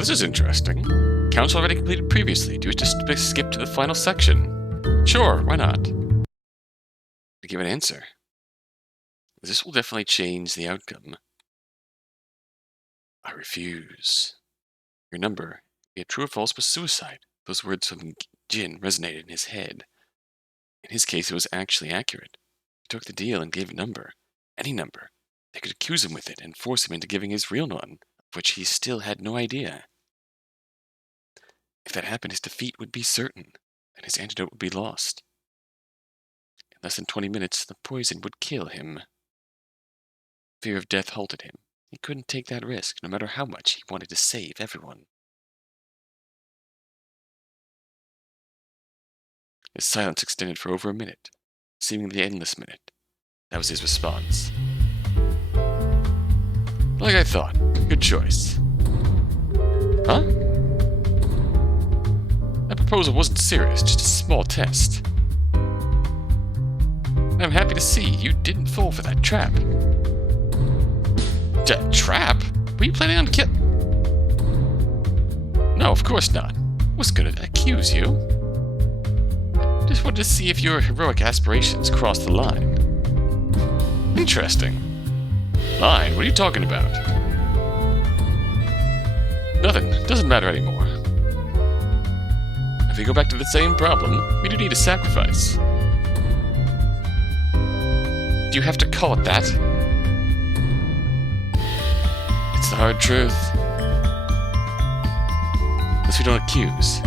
this is interesting. Counts already completed previously. Do you just skip to the final section? Sure, why not? Give an answer. This will definitely change the outcome. I refuse. Your number, be it true or false, was suicide. Those words from Jin resonated in his head. In his case, it was actually accurate. He took the deal and gave a number. Any number. They could accuse him with it and force him into giving his real one, of which he still had no idea. If that happened, his defeat would be certain, and his antidote would be lost. In less than 20 minutes, the poison would kill him. Fear of death halted him. He couldn't take that risk, no matter how much he wanted to save everyone. His silence extended for over a minute, seemingly endless minute. That was his response. Like I thought. Good choice. Huh? That proposal wasn't serious, just a small test. And I'm happy to see you didn't fall for that trap. Trap? Were you planning on No, of course not. I was gonna accuse you. Just wanted to see if your heroic aspirations crossed the line. Interesting. Line? What are you talking about? Nothing. Doesn't matter anymore. If we go back to the same problem, we do need a sacrifice. Do you have to call it that? It's the hard truth. Unless we don't accuse.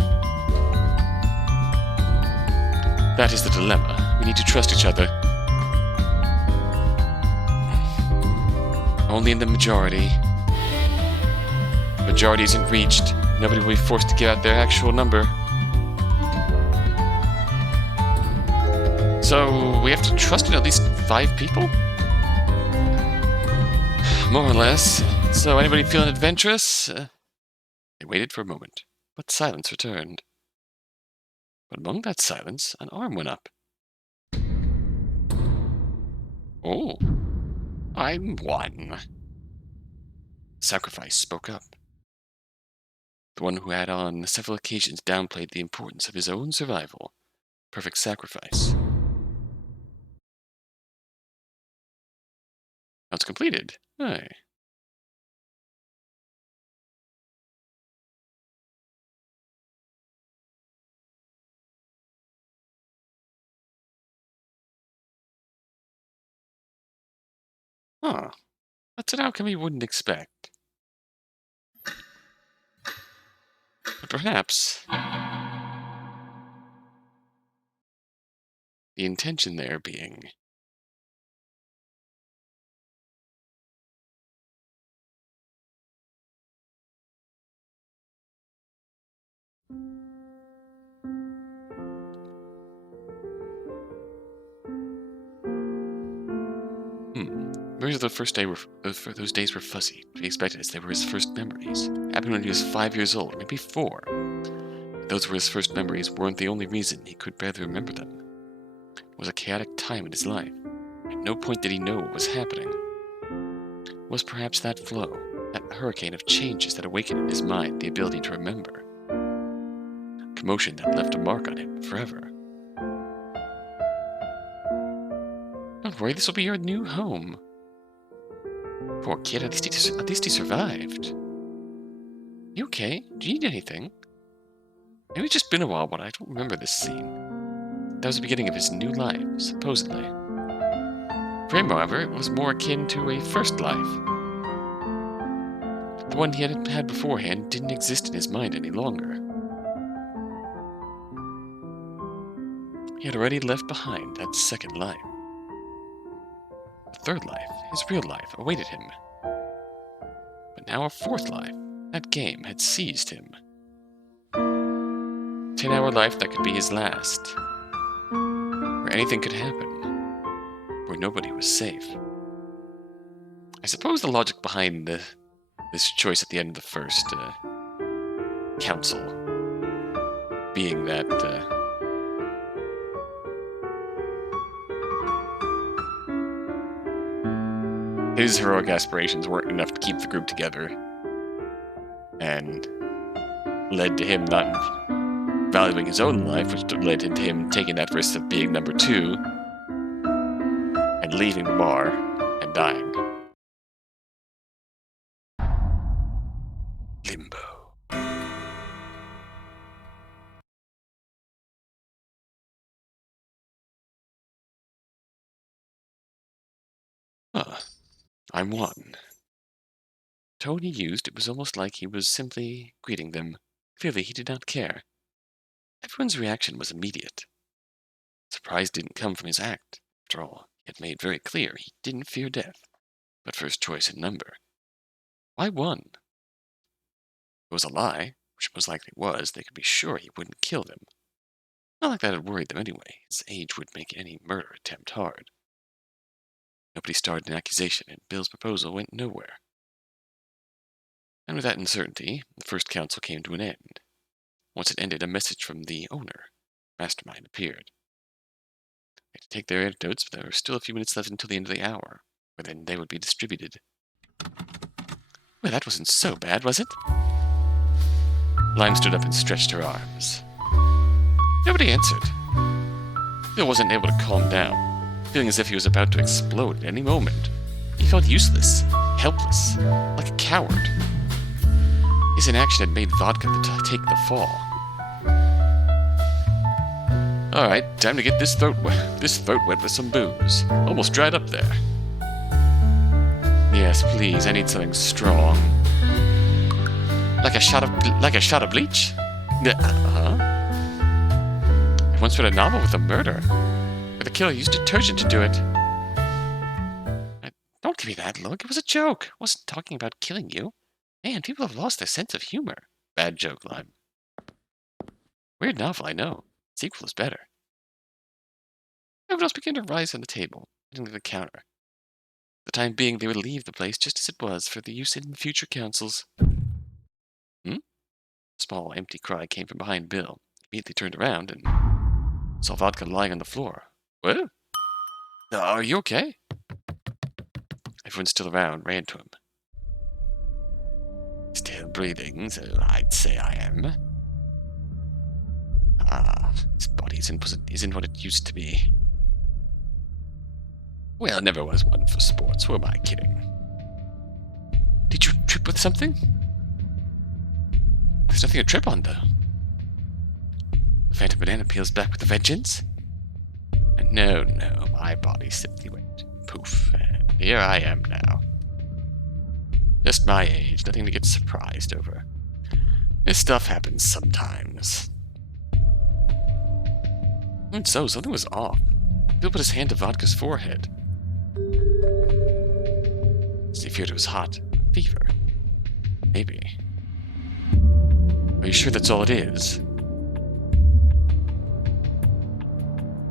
That is the dilemma. We need to trust each other. Only in the majority. Majority isn't reached. Nobody will be forced to give out their actual number. So, we have to trust in at least 5 people? More or less. So, anybody feeling adventurous? They waited for a moment, but silence returned. But among that silence, an arm went up. Oh, I'm one. Sacrifice spoke up. The one who had on several occasions downplayed the importance of his own survival. Perfect sacrifice. Now it's completed. Aye. Huh. That's an outcome you wouldn't expect. But perhaps the intention there being memories of the first day those days were fuzzy. To be expected as they were his first memories. Happened when he was 5 years old, maybe 4. Those were his first memories weren't the only reason he could barely remember them. It was a chaotic time in his life. At no point did he know what was happening. It was perhaps that flow, that hurricane of changes that awakened in his mind the ability to remember. A commotion that left a mark on him forever. Don't worry, this will be your new home. Poor kid, at least he survived. You okay? Do you need anything? Maybe it's just been a while, but I don't remember this scene. That was the beginning of his new life, supposedly. For him, however, it was more akin to a first life. The one he had beforehand didn't exist in his mind any longer. He had already left behind that second life. The third life, his real life, awaited him. But now a fourth life, that game, had seized him. 10-hour life that could be his last. Where anything could happen. Where nobody was safe. I suppose the logic behind this choice at the end of the first council being that his heroic aspirations weren't enough to keep the group together, and led to him not valuing his own life, which led into him taking that risk of being number 2 and leaving the bar and dying. Limbo. I'm one. The tone he used, it was almost like he was simply greeting them. Clearly, he did not care. Everyone's reaction was immediate. Surprise didn't come from his act. After all, he had made very clear he didn't fear death, but first choice in number. Why 1? If it was a lie, which most likely was, they could be sure he wouldn't kill them. Not like that had worried them anyway. His age would make any murder attempt hard. Nobody started an accusation, and Bill's proposal went nowhere. And with that uncertainty, the first council came to an end. Once it ended, a message from the owner, Mastermind, appeared. They had to take their antidotes, but there were still a few minutes left until the end of the hour, where then they would be distributed. Well, that wasn't so bad, was it? Lime stood up and stretched her arms. Nobody answered. Bill wasn't able to calm down, feeling as if he was about to explode at any moment. He felt useless, helpless, like a coward. His inaction had made vodka take the fall. Alright, time to get this throat wet with some booze. Almost dried up there. Yes, please, I need something strong. Like a shot of bleach? Uh-huh. I once read a novel with a murder, where the killer used detergent to do it. Don't give me that look, it was a joke. I wasn't talking about killing you. Man, people have lost their sense of humor. Bad joke, Lime. Weird novel, I know. Sequel is better. Everyone else began to rise on the table, heading to the counter. For the time being, they would leave the place just as it was for the use in future councils. A small, empty cry came from behind Bill. He immediately turned around and saw vodka lying on the floor. What? Are you okay? Everyone still around ran to him. Still breathing, so I'd say I am. His body isn't what it used to be. Well, it never was one for sports. Who am I kidding? Did you trip with something? There's nothing to trip on, though. The Phantom Banana peels back with a vengeance? And no, my body simply went poof, and here I am now. Just my age, nothing to get surprised over. This stuff happens sometimes. And so, something was off. Bill put his hand to Vodka's forehead. He feared it was hot. Fever. Maybe. Are you sure that's all it is?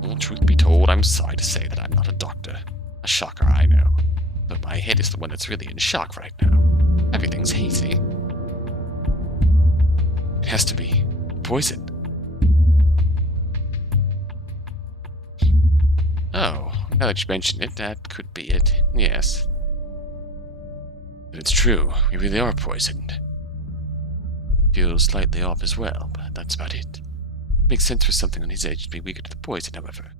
Well, truth be told, I'm sorry to say that I'm not a doctor. A shocker, I know. But my head is the one that's really in shock right now. Everything's hazy. It has to be poison. Oh, now that you mention it, that could be it. Yes. But it's true, we really are poisoned. Feels slightly off as well, but that's about it. Makes sense for something on his age to be weaker to the poison, however.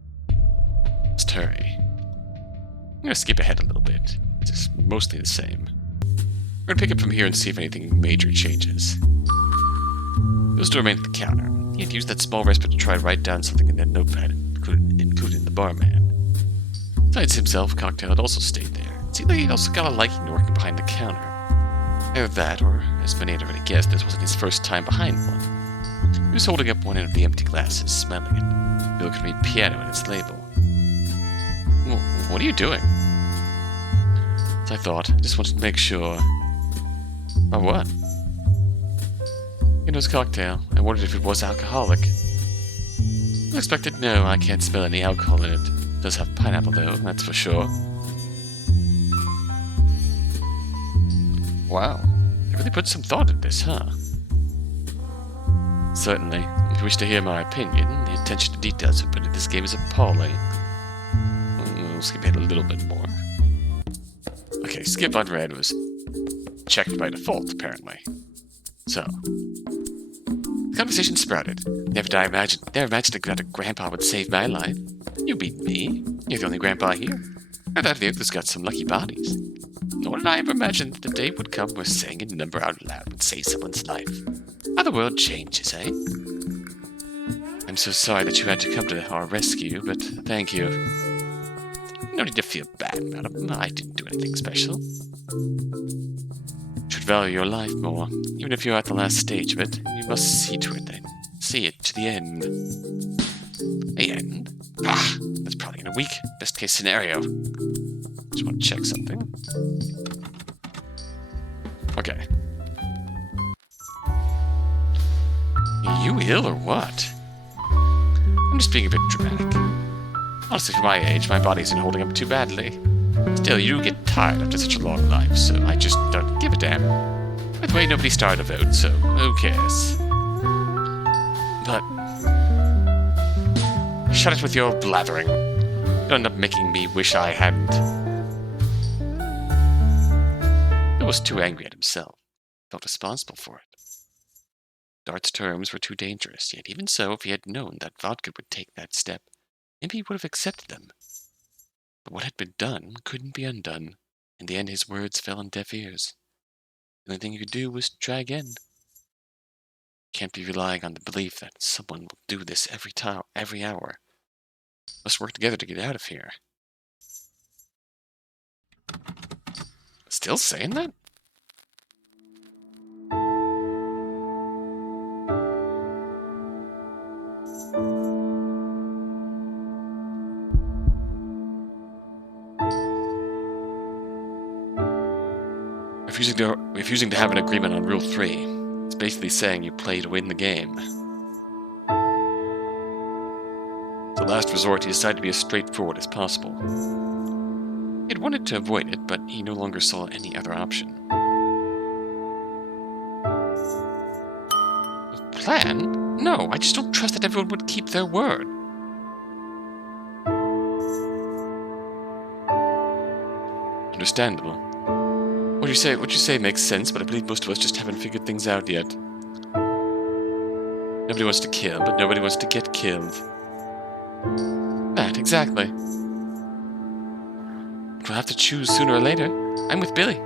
Let's hurry. I'm gonna skip ahead a little bit. It's mostly the same. We're gonna pick up from here and see if anything major changes. Bill still remained at the counter. He had used that small respite to try to write down something in that notepad, including the barman. Besides himself, Cocktail had also stayed there. It seemed like he also got a liking to working behind the counter. Either that, or, as many had already guessed, this wasn't his first time behind one. He was holding up one end of the empty glasses, smelling it. Bill could read piano in its label. Well, what are you doing? As I thought, I just wanted to make sure. Or what? It was Cocktail. I wondered if it was alcoholic. Unexpected? No, I can't smell any alcohol in it. It does have pineapple, though, that's for sure. Wow, they really put some thought into this, huh? Certainly. If you wish to hear my opinion, the attention to details we put into this game is appalling. We'll skip ahead a little bit more. Okay, skip unread was checked by default, apparently. So, The conversation sprouted. Never did I imagine that a grandpa would save my life. You beat me. You're the only grandpa here. I thought the others got some lucky bodies. Nor did I ever imagine that the day would come where saying a number out loud would save someone's life. How the world changes, eh? I'm so sorry that you had to come to our rescue, but thank you. No need to feel bad, madam. I didn't do anything special. Should value your life more. Even if you're at the last stage of it, you must see to it then. See it to the end. The end? Ah, that's probably in a week. Best case scenario. Just want to check something. Okay. Are you ill or what? I'm just being a bit dramatic. Honestly, for my age, my body isn't holding up too badly. Still, you get tired after such a long life, so I just don't give a damn. By the way, nobody started a vote, so who cares? But shut it with your blathering. You'll end up making me wish I hadn't. He was too angry at himself. Felt responsible for it. Dart's terms were too dangerous, yet even so, if he had known that Vodka would take that step, maybe he would have accepted them. But what had been done couldn't be undone. In the end, his words fell on deaf ears. The only thing he could do was try again. Can't be relying on the belief that someone will do this every hour. Must work together to get out of here. Still saying that? Refusing to have an agreement on Rule 3. It's basically saying you play to win the game. The last resort, he decided to be as straightforward as possible. He had wanted to avoid it, but he no longer saw any other option. A plan? No, I just don't trust that everyone would keep their word. Understandable. What you say makes sense, but I believe most of us just haven't figured things out yet. Nobody wants to kill, but nobody wants to get killed. That, exactly. We'll have to choose sooner or later. I'm with Billy.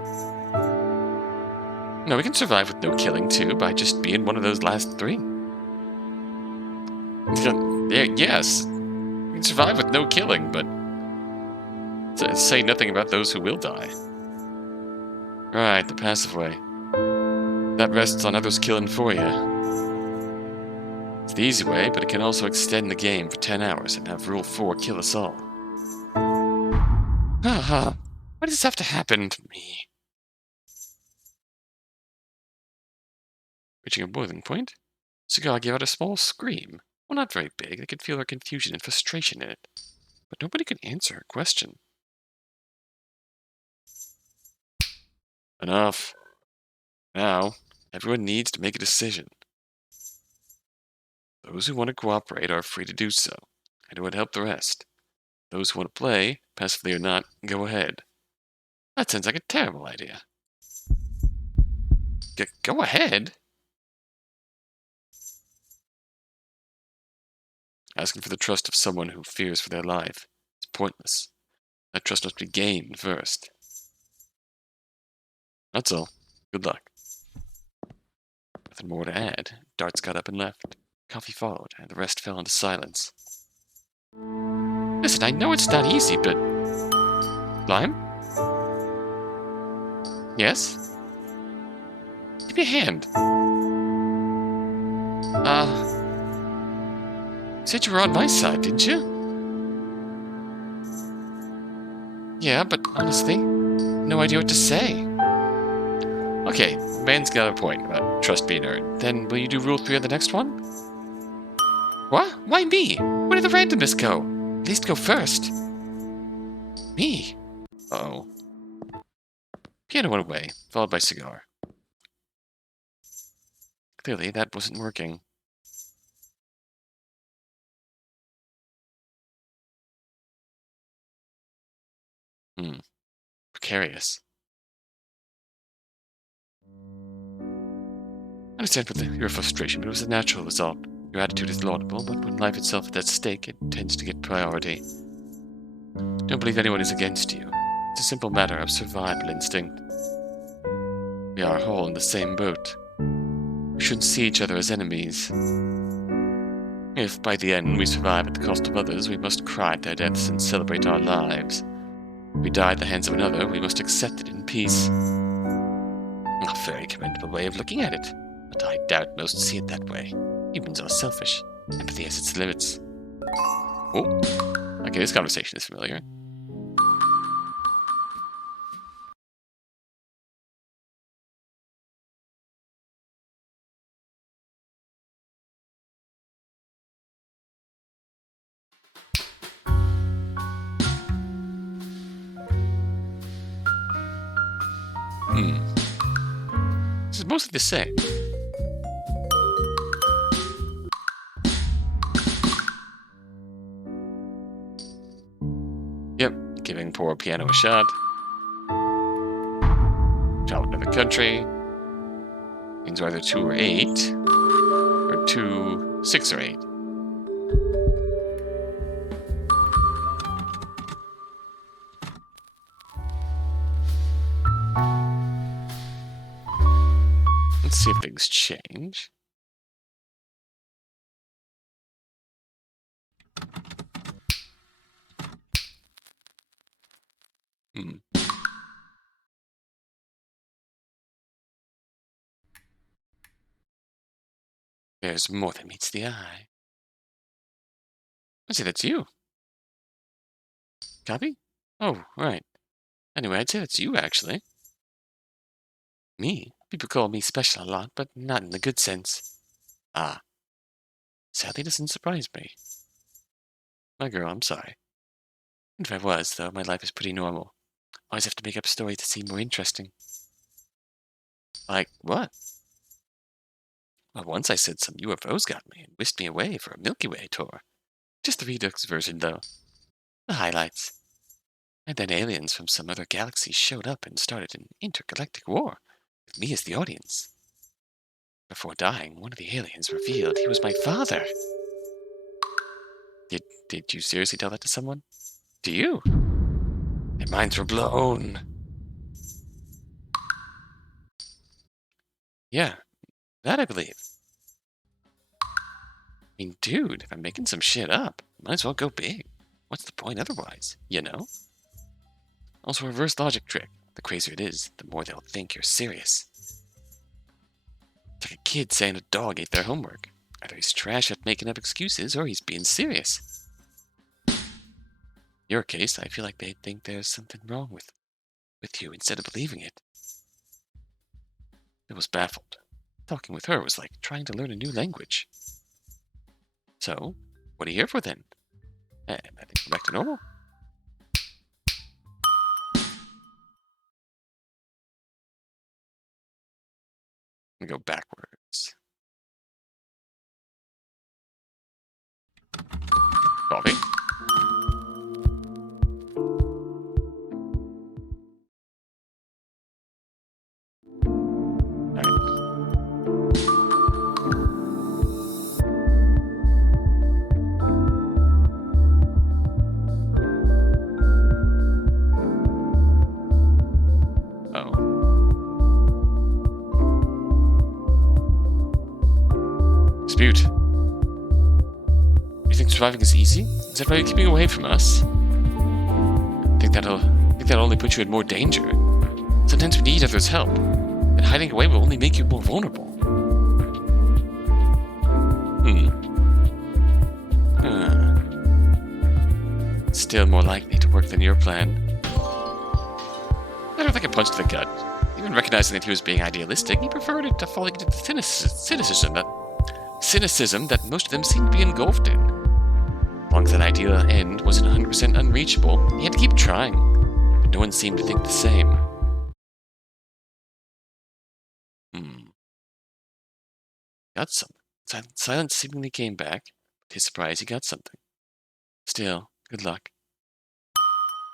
No, we can survive with no killing, too, by just being one of those last 3. Yes, we can survive with no killing, but say nothing about those who will die. Right, the passive way. That rests on others killing for you. It's the easy way, but it can also extend the game for 10 hours and have Rule 4 kill us all. Why does this have to happen to me? Reaching a boiling point, Cigar gave out a small scream. Well, not very big. They could feel her confusion and frustration in it. But nobody could answer her question. Enough. Now, everyone needs to make a decision. Those who want to cooperate are free to do so. I would help the rest. Those who want to play, passively or not, go ahead. That sounds like a terrible idea. Go ahead? Asking for the trust of someone who fears for their life is pointless. That trust must be gained first. That's all. Good luck. Nothing more to add. Darts got up and left. Coffee followed, and the rest fell into silence. Listen, I know it's not easy, but... Lime? Yes? Give me a hand. You said you were on my side, didn't you? Yeah, but honestly, no idea what to say. Okay, man's got a point about trust being earned. Then will you do Rule 3 on the next one? What? Why me? Where did the randomness go? At least go first. Me? Uh-oh. Piano went away, followed by Cigar. Clearly, that wasn't working. Precarious. I understand your frustration, but it was a natural result. Your attitude is laudable, but when life itself is at stake, it tends to get priority. Don't believe anyone is against you. It's a simple matter of survival instinct. We are all in the same boat. We shouldn't see each other as enemies. If, by the end, we survive at the cost of others, we must cry at their deaths and celebrate our lives. If we die at the hands of another, we must accept it in peace. A very commendable way of looking at it, but I doubt most see it that way. Humans are selfish. Empathy has its limits. Oh, okay, this conversation is familiar. This is mostly the same. Yep, giving poor piano a shot. Travel to another country. Means either 2 or 8. Or 2, 6 or 8. Let's see if things change. There's more than meets the eye. I say that's you. Copy? Oh, right. Anyway, I'd say that's you, actually. Me? People call me special a lot, but not in the good sense. Ah. Sadly doesn't surprise me. My girl, I'm sorry. If I was, though, my life is pretty normal. Always have to make up stories to seem more interesting. Like what? Well, once I said some UFOs got me and whisked me away for a Milky Way tour. Just the Redux version, though. The highlights. And then aliens from some other galaxy showed up and started an intergalactic war, with me as the audience. Before dying, one of the aliens revealed he was my father. Did you seriously tell that to someone? To you? Their minds were blown. Yeah, that I believe. I mean, dude, if I'm making some shit up, might as well go big. What's the point otherwise, you know? Also, a reverse logic trick. The crazier it is, the more they'll think you're serious. It's like a kid saying a dog ate their homework. Either he's trash at making up excuses, or he's being serious. In your case, I feel like they think there's something wrong with you instead of believing it. I was baffled. Talking with her was like trying to learn a new language. So, what are you here for then? I think we're back to normal. I'm gonna go backwards. Coffee. Dispute. You think surviving is easy? Is that why you're keeping away from us? Think that'll only put you in more danger. Sometimes we need others' help, and hiding away will only make you more vulnerable. Still more likely to work than your plan. I don't think a punch to the gut. Even recognizing that he was being idealistic, he preferred it to falling into the cynicism that most of them seemed to be engulfed in. As long as that ideal end wasn't 100% unreachable, he had to keep trying. But no one seemed to think the same. Got something. Silence seemingly came back. To his surprise, he got something. Still, good luck.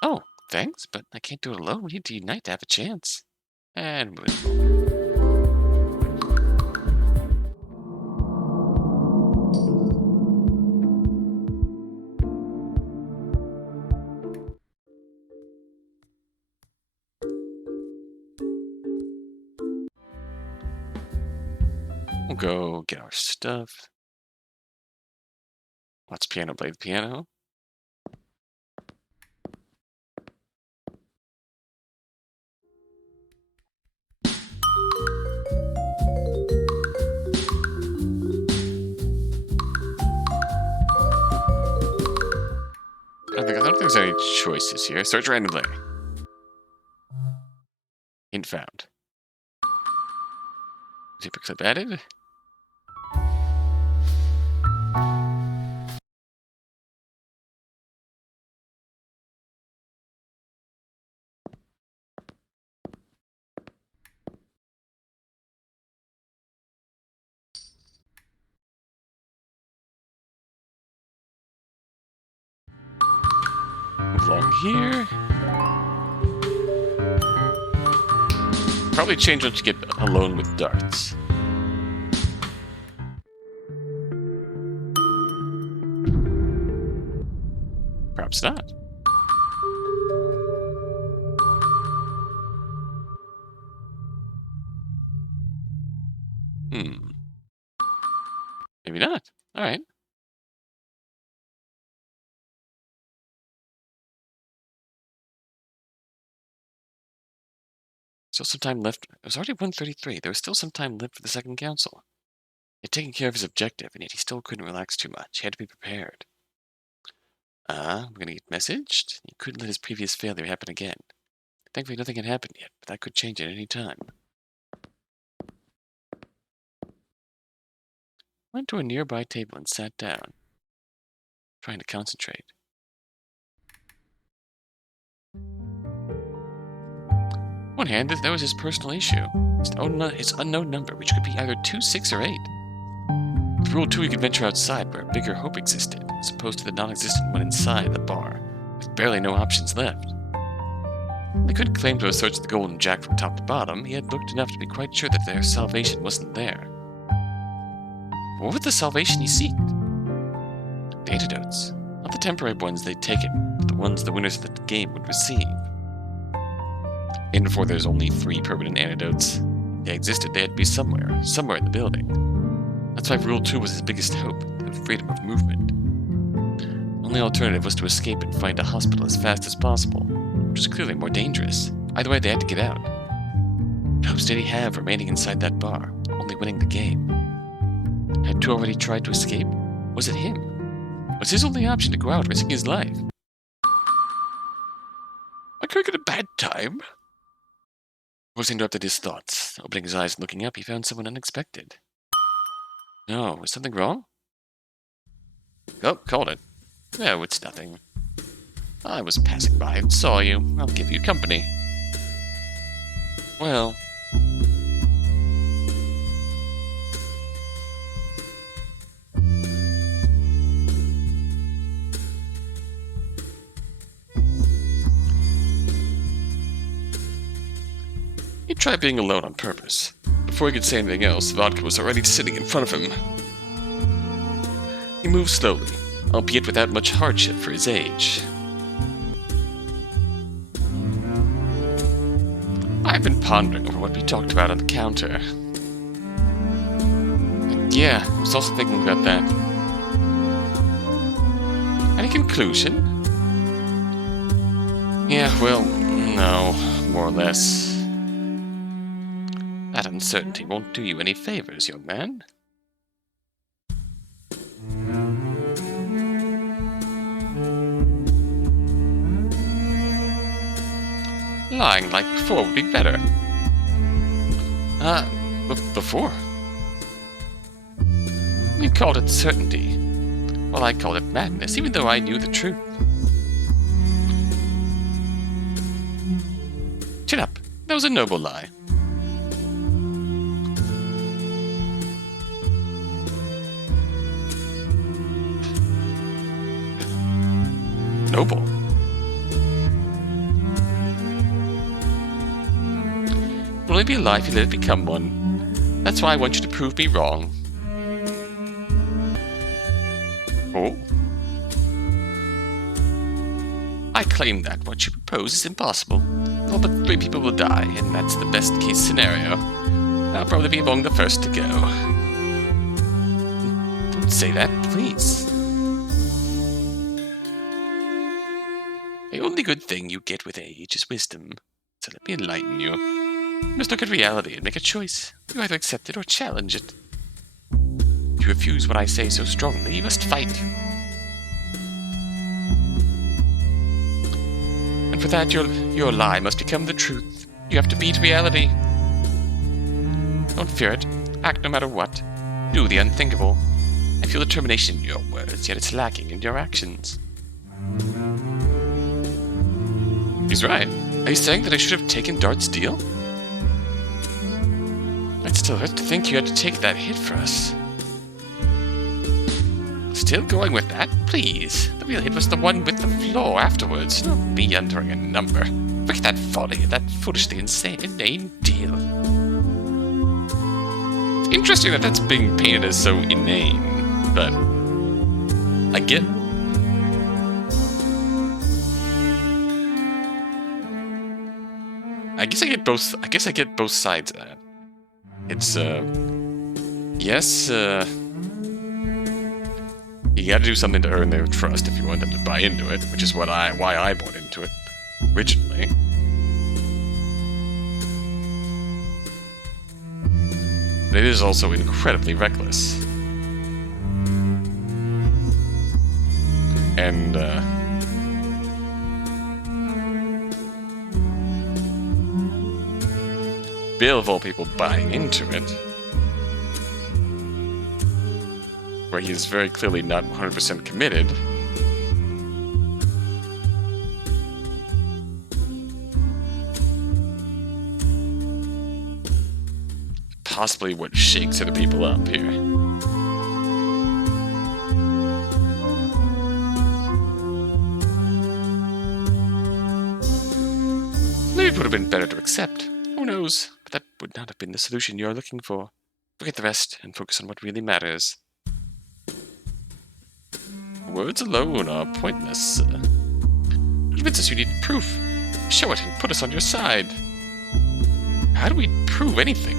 Oh, thanks, but I can't do it alone. We need to unite to have a chance. And move. We'll go get our stuff. Watch piano play the piano. I don't think there's any choices here. Search randomly. Hint found. Zipper clip added. Move along here. Probably change once you get alone with darts. Perhaps not. Maybe not. All right. Still some time left. It was already 1:33. There was still some time left for the second council. He had taken care of his objective, and yet he still couldn't relax too much. He had to be prepared. We're gonna get messaged. He couldn't let his previous failure happen again. Thankfully, nothing had happened yet, but that could change at any time. Went to a nearby table and sat down, trying to concentrate. On one hand, that was his personal issue. His unknown number, which could be either 2, 6, or 8. With Rule 2, he could venture outside where a bigger hope existed, as opposed to the non-existent one inside the bar, with barely no options left. He couldn't claim to have searched the Golden Jack from top to bottom. He had looked enough to be quite sure that their salvation wasn't there. What was the salvation he seeked? The antidotes. Not the temporary ones they'd taken, but the ones the winners of the game would receive. And before there's only 3 permanent antidotes. They existed, they had to be somewhere in the building. That's why Rule 2 was his biggest hope, the freedom of movement. The only alternative was to escape and find a hospital as fast as possible, which was clearly more dangerous. Either way, they had to get out. What hopes did he have remaining inside that bar, only winning the game? Had 2 already tried to escape? Was it him? Was his only option to go out risking his life? I could get a bad time. Rose interrupted his thoughts. Opening his eyes and looking up, he found someone unexpected. No, was something wrong? Oh, called it. No, it's nothing. I was passing by and saw you. I'll give you company. Well... He tried being alone on purpose. Before he could say anything else, vodka was already sitting in front of him. He moved slowly, albeit without much hardship for his age. I've been pondering over what we talked about on the counter. Yeah, I was also thinking about that. Any conclusion? Yeah, well, no, more or less. That uncertainty won't do you any favors, young man. Lying like before would be better. Before? You called it certainty. Well, I called it madness, even though I knew the truth. Chin up. That was a noble lie. Noble. It'll only be a lie if you let it become one. That's why I want you to prove me wrong. Oh? I claim that what you propose is impossible. All but 3 people will die, and that's the best case scenario. I'll probably be among the first to go. say that, please. The only good thing you get with age is wisdom. So let me enlighten you. You must look at reality and make a choice. You either accept it or challenge it. If you refuse what I say so strongly, you must fight. And for that, your lie must become the truth. You have to beat reality. Don't fear it. Act no matter what. Do the unthinkable. I feel determination in your words, yet it's lacking in your actions. He's right. Are you saying that I should have taken Dart's deal? It still hurts to think you had to take that hit for us. Still going with that? Please. The real hit was the one with the floor afterwards, not me entering a number. Look at that folly, that foolishly inane deal. Interesting that that's being painted as so inane, but I get. I guess I get both sides of that. It's yes, you gotta do something to earn their trust if you want them to buy into it, which is why I bought into it originally. But it is also incredibly reckless. And Bill, of all people, buying into it, where he is very clearly not 100% committed. Possibly what shakes other people up here. Maybe it would have been better to accept. Who knows? But that would not have been the solution you're looking for. Forget the rest and focus on what really matters. Words alone are pointless. Convince us you need proof. Show it and put us on your side. How do we prove anything?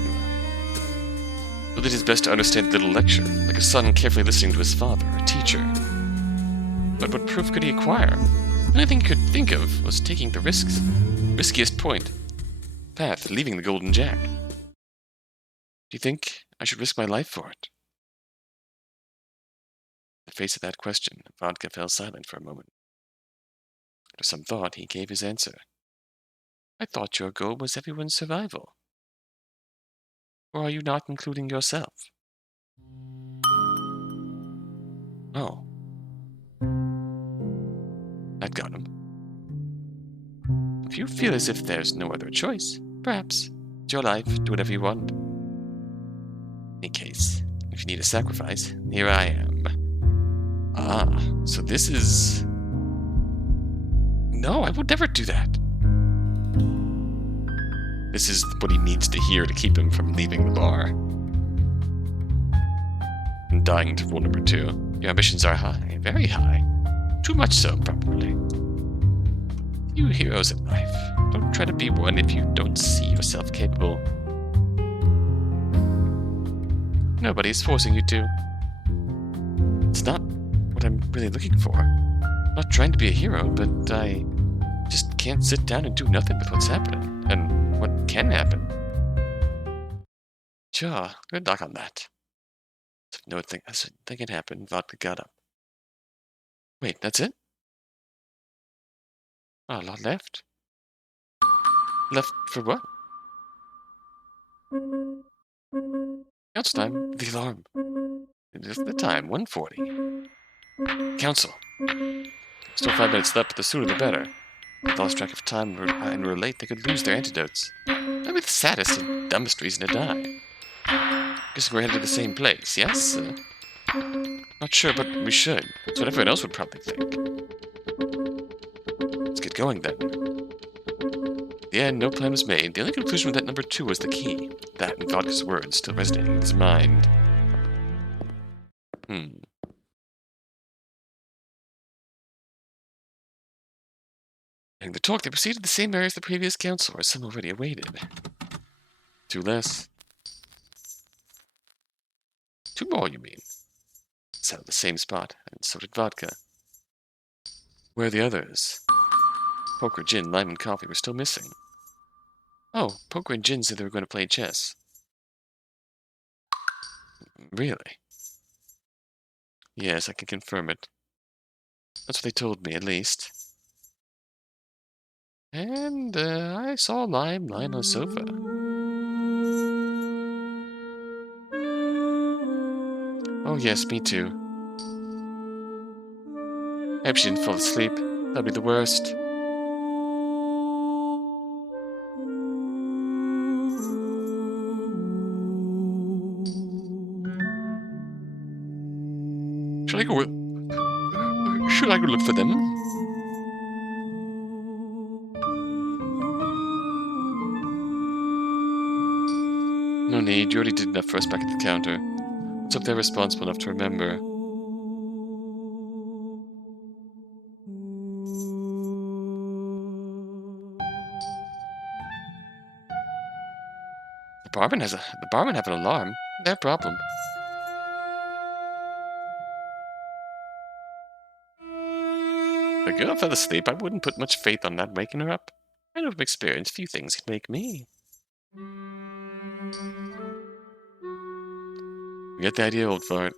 Well, it is best to understand the little lecture, like a son carefully listening to his father or teacher. But what proof could he acquire? The only thing he could think of was taking the riskiest path, leaving the Golden Jack. Do you think I should risk my life for it? In the face of that question, Vodka fell silent for a moment. After some thought, he gave his answer. I thought your goal was everyone's survival. Or are you not including yourself? Oh. That got him. If you feel as if there's no other choice, perhaps it's your life, do whatever you want. In any case, if you need a sacrifice, here I am. Ah, so this is... No, I would never do that. This is what he needs to hear to keep him from leaving the bar. And dying to rule number 2. Your ambitions are high, very high. Too much so, probably. You heroes in life, don't try to be one if you don't see yourself capable. Nobody's forcing you to. It's not what I'm really looking for. I'm not trying to be a hero, but I just can't sit down and do nothing with what's happening, and what can happen. Sure, good luck on that. No thing can happen. Vodka got up. Wait, that's it? Oh, a lot left? Left for what? Council time. The alarm. It is the time, 1:40. Council. Still 5 minutes left, but the sooner the better. If they lost track of time and were late, they could lose their antidotes. That would be the saddest and dumbest reason to die. Guess we're headed to the same place, yes? Not sure, but we should. That's what everyone else would probably think. Let's get going, then. Yeah, no plan was made. The only conclusion was that number 2 was the key. That and Vodka's words still resonating in his mind. During the talk, they proceeded the same area as the previous council, where some already awaited. 2 less. 2 more, you mean? sat at the same spot, and so did vodka. Where are the others? Poker, gin, lime, and coffee were still missing. Oh, Poker and Gin said they were going to play chess. Really? Yes, I can confirm it. That's what they told me, at least. And I saw Lime lying on a sofa. Oh yes, me too. I hope she didn't fall asleep. That'd be the worst. Should I go with... Should I go look for them? No need, you already did enough for us back at the counter. Let's hope they're responsible enough to remember. The barman have an alarm. Their problem. The girl fell asleep. I wouldn't put much faith on that waking her up. I know from experience few things can make me. You get the idea, old fart.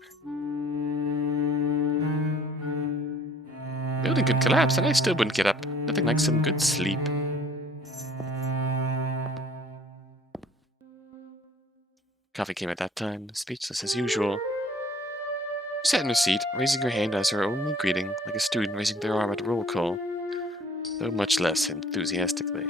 Building could collapse and I still wouldn't get up. Nothing like some good sleep. Coffee came at that time, speechless as usual. She sat in her seat, raising her hand as her only greeting, like a student raising their arm at a roll call, though much less enthusiastically.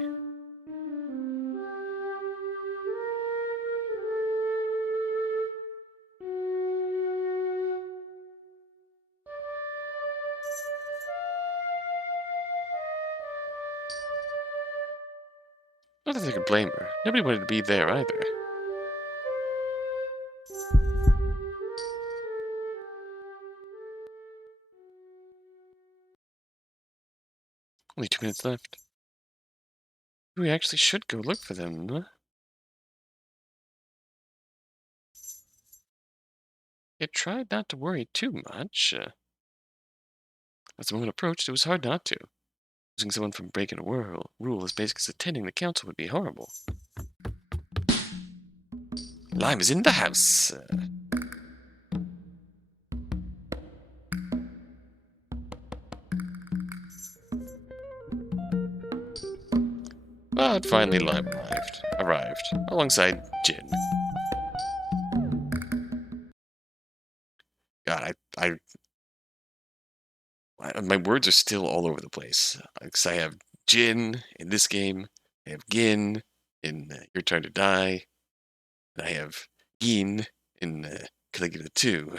Not that I could blame her. Nobody wanted to be there either. Only 2 minutes left. We actually should go look for them, huh? It tried not to worry too much. As the moment approached, it was hard not to. Losing someone from breaking a rule as basic as attending the council would be horrible. Lime is in the house. But finally Lime arrived, alongside Jin. God, my words are still all over the place. Because I have Jin in this game, I have Gin in Your Turn to Die, and I have Yin in Caligula 2.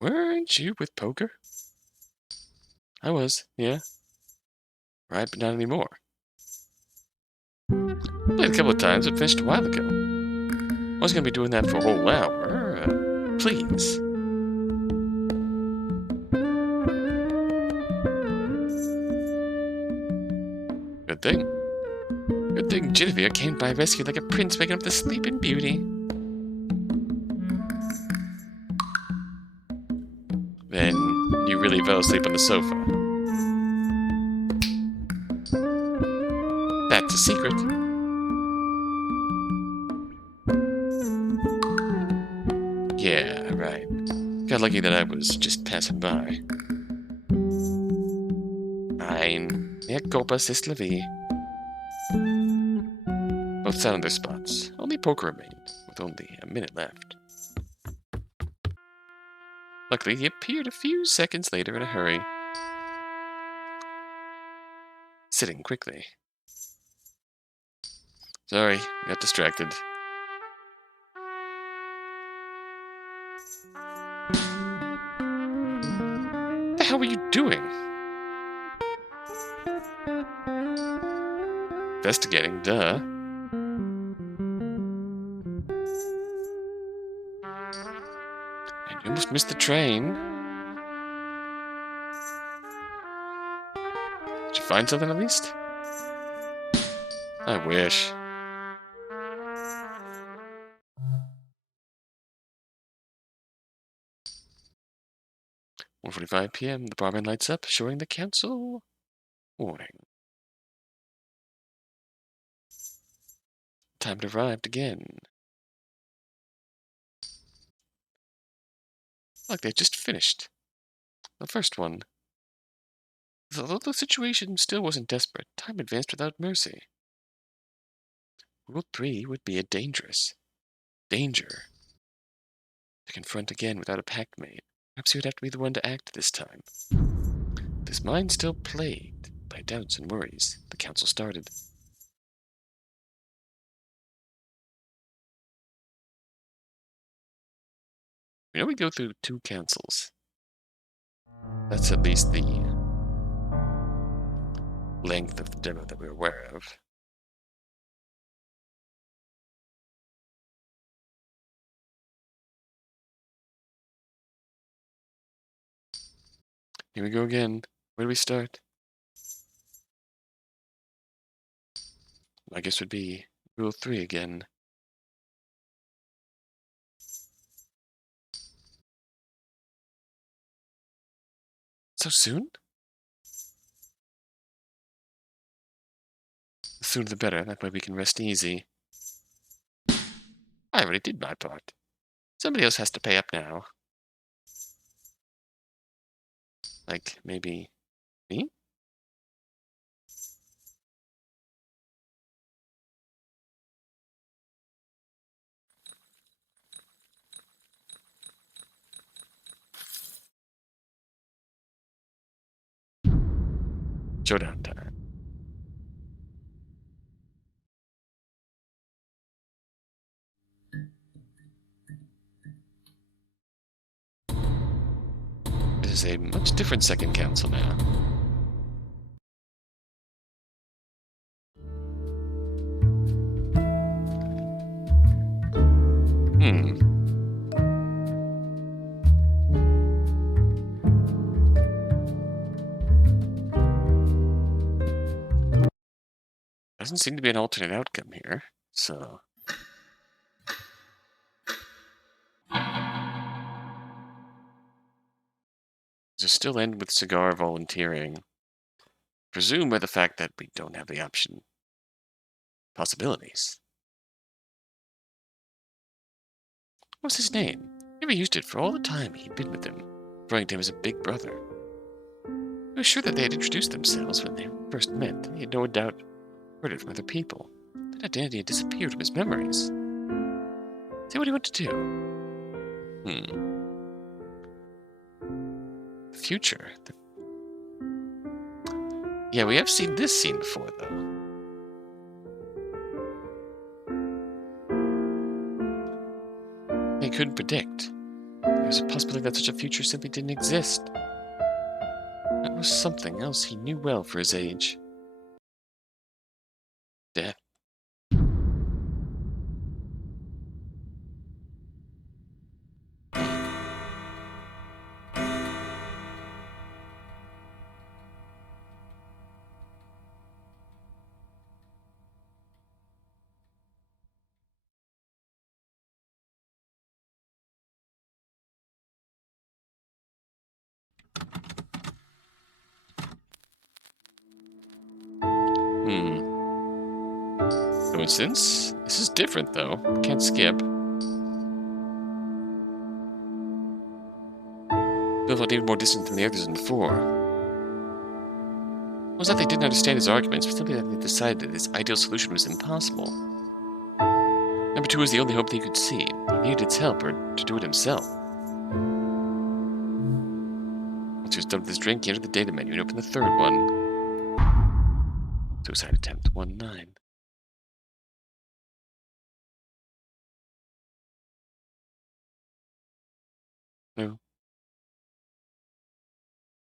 Weren't you with Poker? I was, yeah. Right, but not anymore. Played a couple of times, but finished a while ago. I was going to be doing that for a whole hour. Please. Good thing. Good thing Genevieve came by rescued like a prince waking up the sleeping beauty. Then you really fell asleep on the sofa. That's a secret. Yeah, right. Got lucky that I was just passing by. Fine. Mea culpa sis la vie. Both sat on their spots. Only Poker remained, with only a minute left. Luckily, he appeared a few seconds later in a hurry. Sitting quickly. Sorry, got distracted. What the hell were you doing? Investigating, duh. And you almost missed the train. Did you find something at least? I wish. 1:45 p.m. The barman lights up, showing the council warning. Time had arrived again. Like they just finished. The first one. Although the situation still wasn't desperate, time advanced without mercy. Rule 3 would be a dangerous danger to confront again without a pact made. Perhaps he would have to be the one to act this time. With his mind still plagued by doubts and worries, the council started. We know we go through 2 councils. That's at least the length of the demo that we're aware of. Here we go again. Where do we start? I guess would be Rule 3 again. So soon? The sooner the better, that way we can rest easy. I already did my part. Somebody else has to pay up now. Like, maybe me? Showdown time. It is a much different second council now. Doesn't seem to be an alternate outcome here, so... Does it still end with Cigar volunteering? Presume by the fact that we don't have the option. Possibilities. What was his name? He never used it for all the time he'd been with him, referring to him as a big brother. He was sure that they had introduced themselves when they first met, and he had no doubt heard it from other people. That identity had disappeared from his memories. See what he wanted to do. The future. Yeah, we have seen this scene before, though. They couldn't predict. There was a possibility that such a future simply didn't exist. That was something else he knew well for his age. Death. Coincidence? This is different, though. Can't skip. Bill felt even more distant from the others than before. It was not that they didn't understand his arguments, but simply that they decided that his ideal solution was impossible. Number 2 was the only hope that he could see. He needed its help, or to do it himself. Once he was done with his drink, he entered the data menu and opened the third one. Suicide attempt 1-9. No.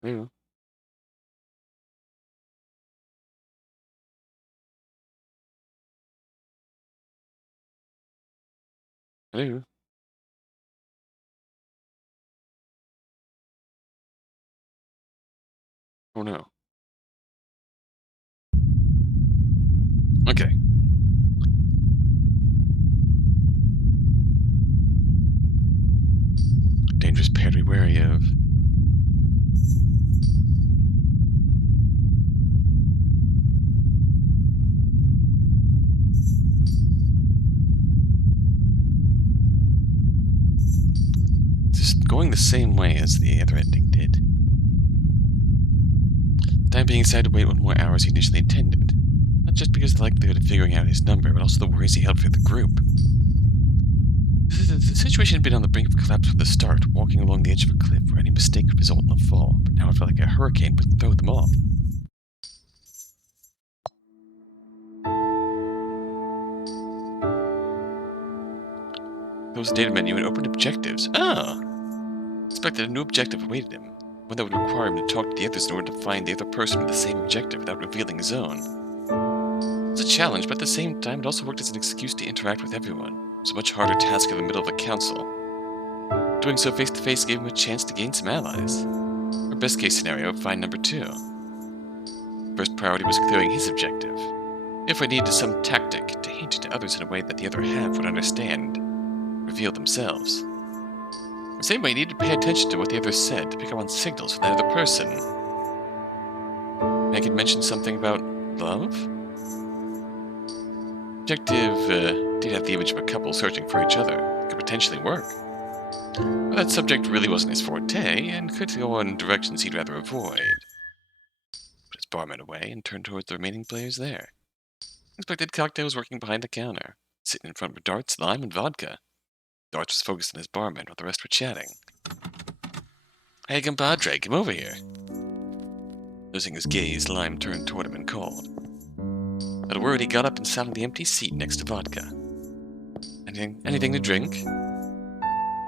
No. Hello? Oh no. Okay. Dangerous pair to be wary of. going the same way as the other ending did. Time being decided to wait 1 more hour as he initially intended. Not just because of the likelihood of figuring out his number, but also the worries he held for the group. The situation had been on the brink of collapse from the start, walking along the edge of a cliff where any mistake could result in a fall, but now it felt like a hurricane would throw them off. There was a data menu and opened objectives. Ah! I expected a new objective awaited him, one that would require him to talk to the others in order to find the other person with the same objective without revealing his own. It was a challenge, but at the same time it also worked as an excuse to interact with everyone. It was a much harder task in the middle of a council. Doing so face-to-face gave him a chance to gain some allies. Or best case scenario, find number 2. First priority was clearing his objective. If I needed some tactic to hint to others in a way that the other half would understand, reveal themselves. The same way, you needed to pay attention to what the other said to pick up on signals from that other person. I could mention something about love? Objective did have the image of a couple searching for each other. It could potentially work. But that subject really wasn't his forte, and could go in directions he'd rather avoid. Put his barman away and turned towards the remaining players there. Expected Cocktail was working behind the counter, sitting in front of darts, lime, and vodka. Darts was focused on his barman while the rest were chatting. Hey, compadre, come over here. Losing his gaze, Lime turned toward him and called. At a word, he got up and sat on the empty seat next to vodka. Anything to drink?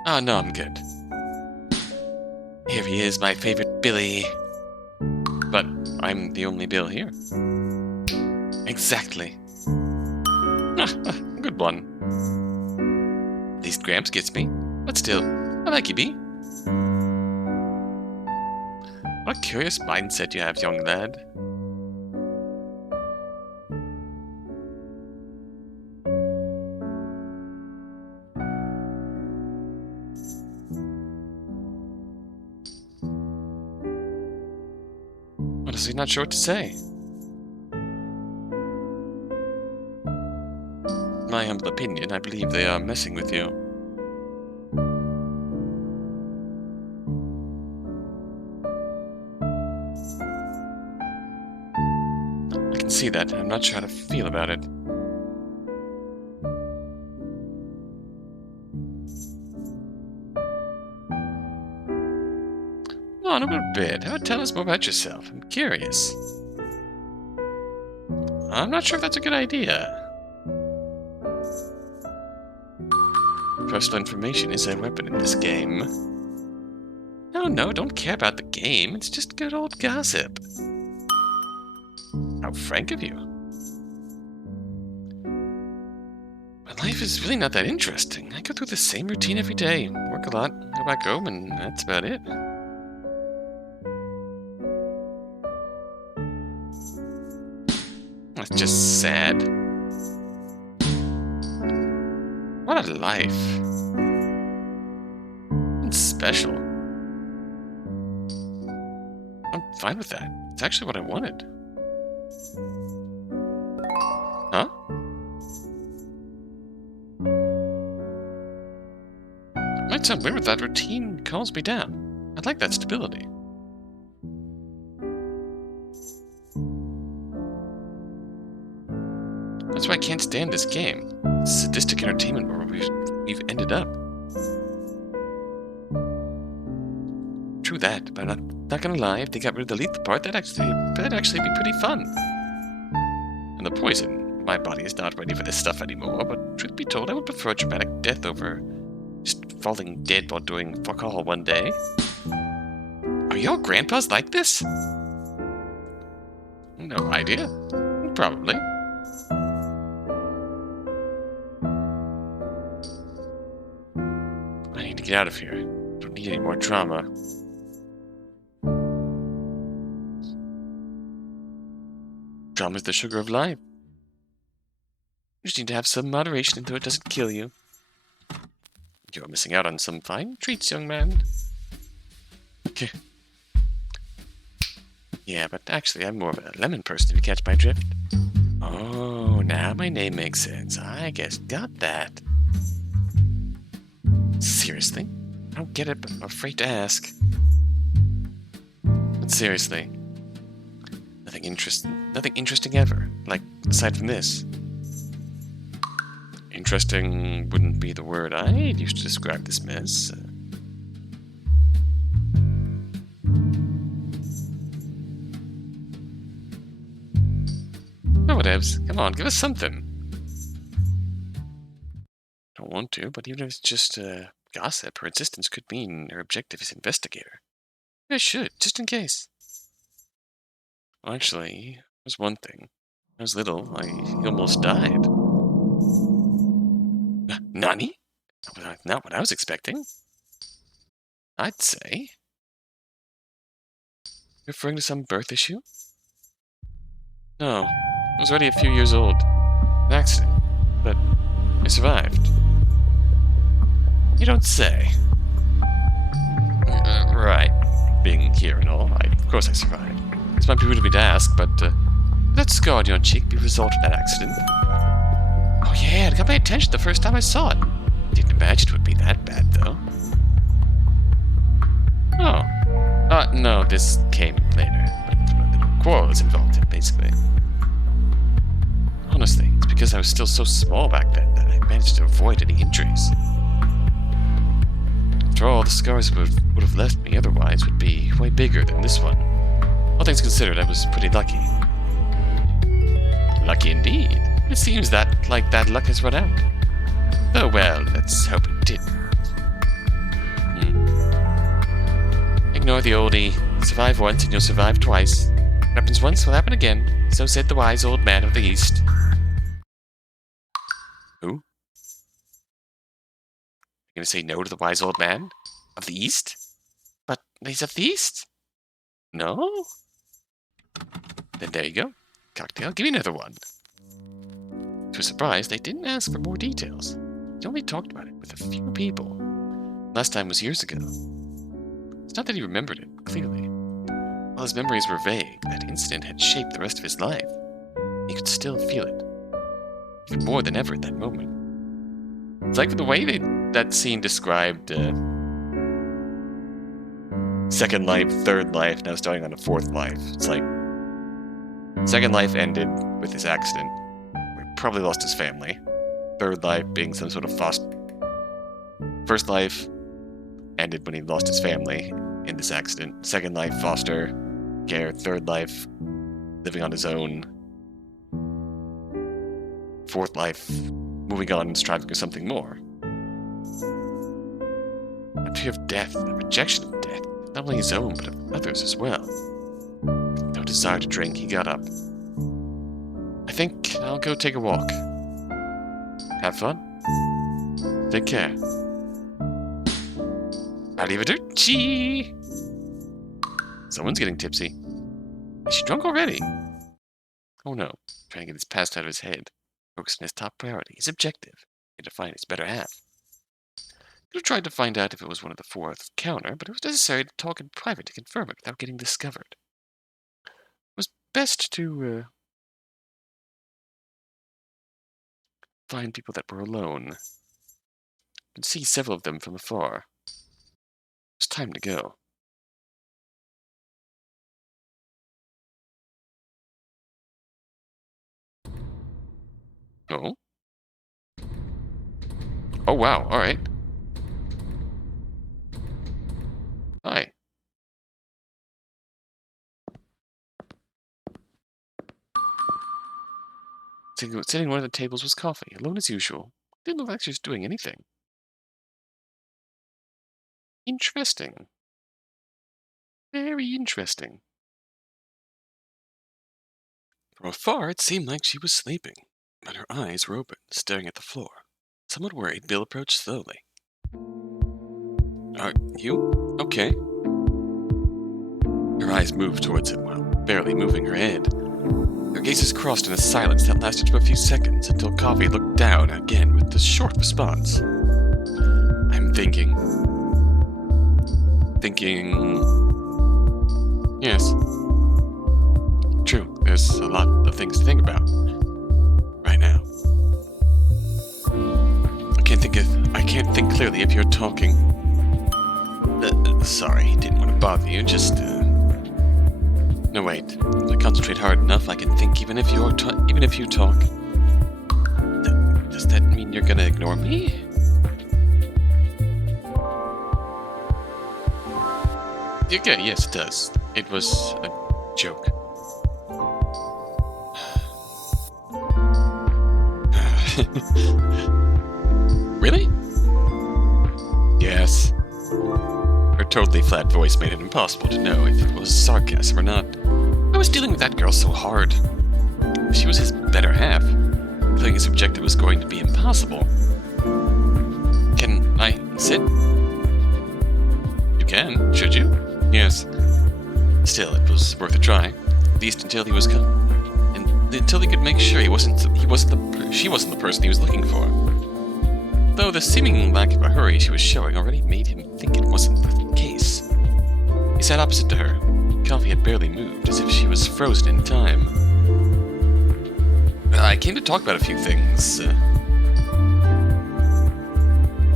Ah, no, I'm good. Here he is, my favorite Billy. But I'm the only Bill here. Exactly. Good one. At least Gramps gets me. But still, I like you, B. What a curious mindset you have, young lad. Honestly, not sure what to say. In my humble opinion, I believe they are messing with you. I can see that. I'm not sure how to feel about it. Come on, a bit. How about tell us more about yourself? I'm curious. I'm not sure if that's a good idea. Personal information is a weapon in this game. No, don't care about the game. It's just good old gossip. How frank of you. My life is really not that interesting. I go through the same routine every day. Work a lot, go back home, and that's about it. That's just sad. What a life. It's special. I'm fine with that. It's actually what I wanted. Huh? It might sound weird, but that routine calms me down. I like that stability. That's why I can't stand this game. It's sadistic entertainment where we've ended up. True that, but I'm not gonna lie, if they got rid of the lethal part, that'd actually be pretty fun. And the poison, my body is not ready for this stuff anymore, but truth be told, I would prefer a dramatic death over just falling dead while doing fuck all one day. Are your grandpas like this? No idea. Probably. I need to get out of here. Don't need any more drama. Drama's the sugar of life. You just need to have some moderation until it doesn't kill you. You're missing out on some fine treats, young man. Okay. Yeah, but actually I'm more of a lemon person if you catch my drift. Oh, now my name makes sense. I guess got that. Seriously? don't get it, but I'm afraid to ask. But seriously, nothing interesting ever. Like, aside from this. Interesting wouldn't be the word I'd use to describe this mess. Oh, whatevs. Come on, give us something. Don't want to, but even if it's just gossip, her insistence could mean her objective is investigator. I should, just in case. Well, actually, there's one thing. When I was little, he almost died. Nani? Not what I was expecting. I'd say. You're referring to some birth issue? No, I was already a few years old. An accident, but I survived. You don't say. Right. Being here and all, of course I survived. This might be rude of me to ask, but that scar on your cheek be a result of that accident. Oh yeah, it got my attention the first time I saw it. Didn't imagine it would be that bad, though. Oh. No, this came later. But the quarrel is involved in, basically. Honestly, it's because I was still so small back then that I managed to avoid any injuries. After all, the scars would have left me otherwise would be way bigger than this one. All things considered, I was pretty lucky. Lucky indeed. It seems that luck has run out. Oh well, let's hope it didn't. Ignore the oldie. Survive once and you'll survive twice. What happens once will happen again. So said the wise old man of the East. Who? You gonna say no to the wise old man? Of the East? But he's of the East? No? Then there you go. Cocktail, give me another one. To a surprise, they didn't ask for more details. They only talked about it with a few people. Last time was years ago. It's not that he remembered it, clearly. While his memories were vague, that incident had shaped the rest of his life. He could still feel it. Even more than ever at that moment. It's like the way that scene described second life, third life, now starting on a fourth life. It's like second life ended with his accident. He probably lost his family. Third life being some sort of foster. First life ended when he lost his family in this accident. Second life, foster care. Third life, living on his own. Fourth life, moving on and striving for something more. A fear of death, a rejection of death, not only his own, but of others as well. With no desire to drink, he got up. I think I'll go take a walk. Have fun. Take care. Arrivederci! Someone's getting tipsy. Is she drunk already? Oh no. Trying to get this past out of his head. Focus on his top priority, his objective, and to find his better half. Could have tried to find out if it was one of the four at the counter, but it was necessary to talk in private to confirm it without getting discovered. It was best to find people that were alone. I could see several of them from afar. It was time to go. Oh? Oh wow, alright. Hi. Sitting at one of the tables was coffee, alone as usual. Didn't look like she was doing anything. Interesting. Very interesting. From afar, it seemed like she was sleeping, but her eyes were open, staring at the floor. Somewhat worried, Bill approached slowly. Are you okay? Her eyes moved towards him while barely moving her head. Their gazes crossed in a silence that lasted for a few seconds until Coffee looked down again with a short response. I'm thinking. Yes. True, there's a lot of things to think about. Right now. I can't think clearly if you're talking. sorry, didn't want to bother you, just, No, wait. If I concentrate hard enough, I can think even if you talk. Does that mean you're gonna ignore me? Okay, yes, it does. It was a joke. Really? Yes. Her totally flat voice made it impossible to know if it was sarcasm or not. I was dealing with that girl so hard. She was his better half. Killing his objective was going to be impossible. Can I sit? You can, should you? Yes. Still, it was worth a try. At least until he was until he could make sure she wasn't the person he was looking for. Though the seeming lack of a hurry she was showing already made him think it wasn't the case. He sat opposite to her. Coffee had barely moved, as if she was frozen in time. I came to talk about a few things.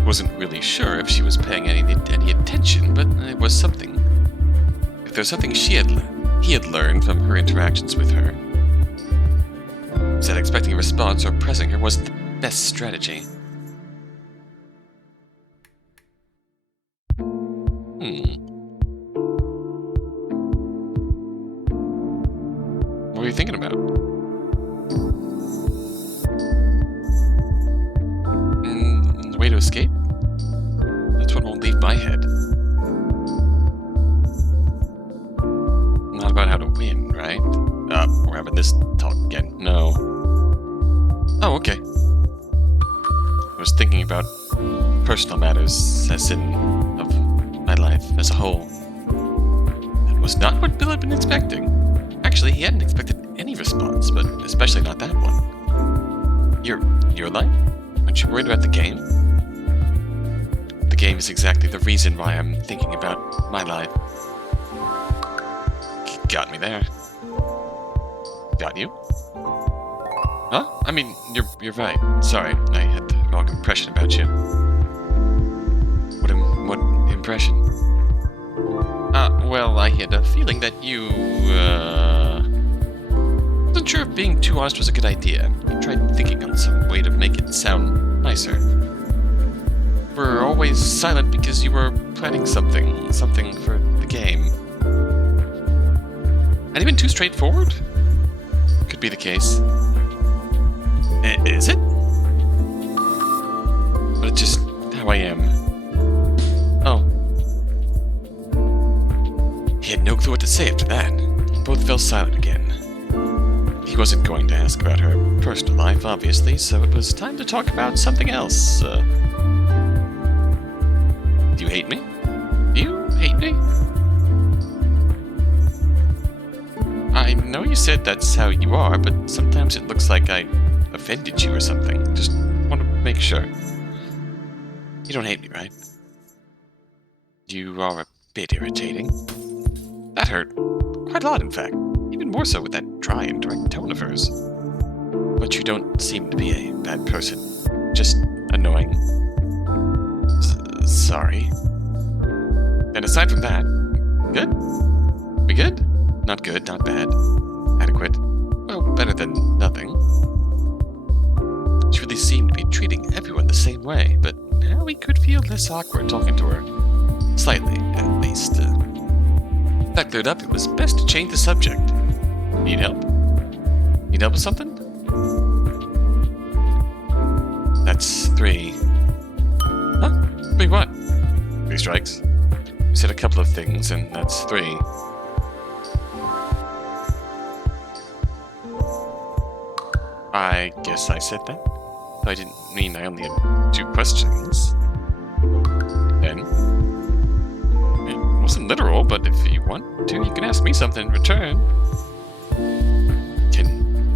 Wasn't really sure if she was paying any attention, but it was something. If there was something he had learned from her interactions with her, that expecting a response or pressing her wasn't the best strategy. What were you thinking about? The way to escape? That's what won't leave my head. Not about how to win, right? We're having this talk again. No. Oh, okay. I was thinking about personal matters, as in of my life as a whole. That was not what Bill had been expecting. Actually, he hadn't expected any response, but especially not that one. Your life? Aren't you worried about the game? The game is exactly the reason why I'm thinking about my life. Got me there. Got you? Huh? I mean, you're right. Sorry, I had the wrong impression about you. What impression? Well, I had a feeling that you, wasn't sure if being too honest was a good idea. I tried thinking on some way to make it sound nicer. We're always silent because you were planning something for the game. And even too straightforward? Could be the case. Is it? But it's just how I am. Oh. He had no clue what to say after that. Both fell silent again. He wasn't going to ask about her personal life, obviously, so it was time to talk about something else. Do you hate me? Do you hate me? I know you said that's how you are, but sometimes it looks like I offended you or something. Just want to make sure. You don't hate me, right? You are a bit irritating. That hurt. Quite a lot, in fact. Even more so with that dry and direct tone of hers. But you don't seem to be a bad person. Just annoying. Sorry. And aside from that, good? We good? Not good, not bad. Adequate. Well, better than nothing. She really seemed to be treating everyone the same way, but now we could feel less awkward talking to her. Slightly, at least. That cleared up, it was best to change the subject. Need help? Need help with something? That's 3. Huh? 3 what? 3 strikes. You said a couple of things, and that's 3. I guess I said that. I didn't mean I only had 2 questions. Then? It wasn't literal, but if you want to, you can ask me something in return.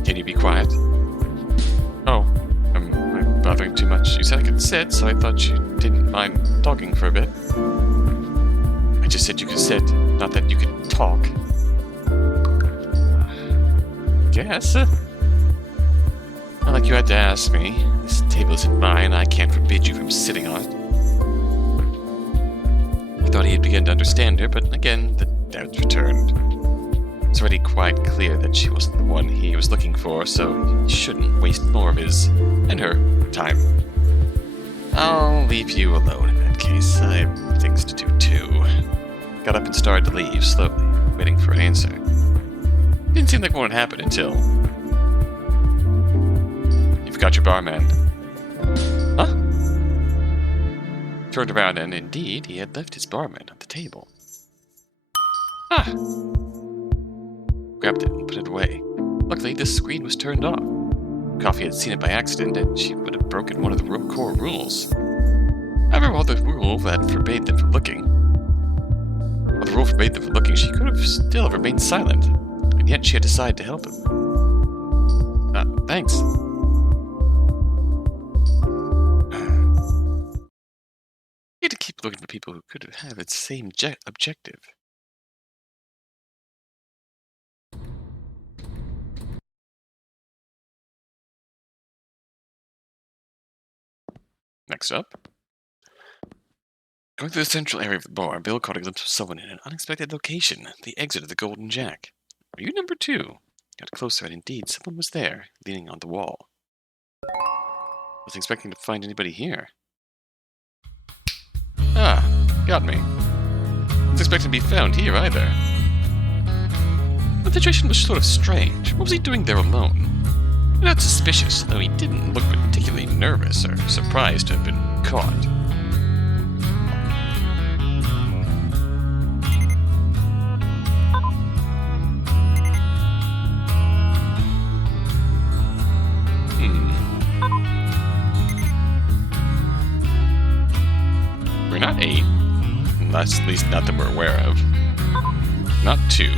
Can you be quiet? Oh, am I bothering too much? You said I could sit, so I thought you didn't mind talking for a bit. I just said you could sit, not that you could talk. Guess. Not like you had to ask me. This table isn't mine. I can't forbid you from sitting on it. He thought he had begun to understand her, but again, the doubts returned. It's already quite clear that she wasn't the one he was looking for, so he shouldn't waste more of his and her time. I'll leave you alone in that case. I have things to do too. Got up and started to leave, slowly, waiting for an answer. Didn't seem like what would happen until... You forgot your barman. Huh? Turned around and indeed, he had left his barman on the table. Ah! Grabbed it and put it away. Luckily, the screen was turned off. Coffee had seen it by accident, and she would have broken one of the core rules. However, while the rule forbade them from looking, she could have still remained silent, and yet she had decided to help him. Thanks. You had to keep looking for people who could have its same objective. Next up. Going through the central area of the bar, Bill caught a glimpse of someone in an unexpected location, the exit of the Golden Jack. Are you number 2? Got closer, and indeed, someone was there, leaning on the wall. Wasn't expecting to find anybody here. Ah, got me. Wasn't expecting to be found here either. The situation was sort of strange. What was he doing there alone? Not suspicious, though he didn't look particularly nervous or surprised to have been caught. We're not 8. That's at least not that we're aware of. Not 2.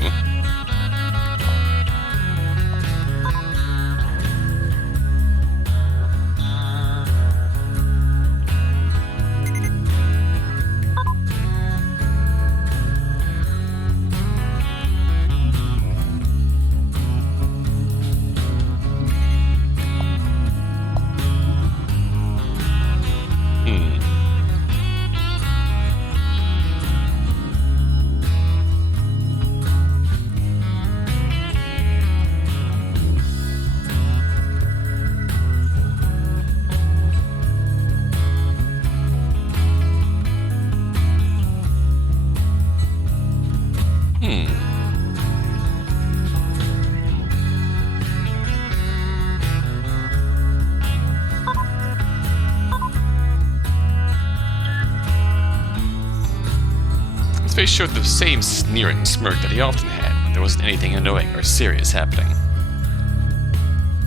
His face showed the same sneering smirk that he often had when there wasn't anything annoying or serious happening.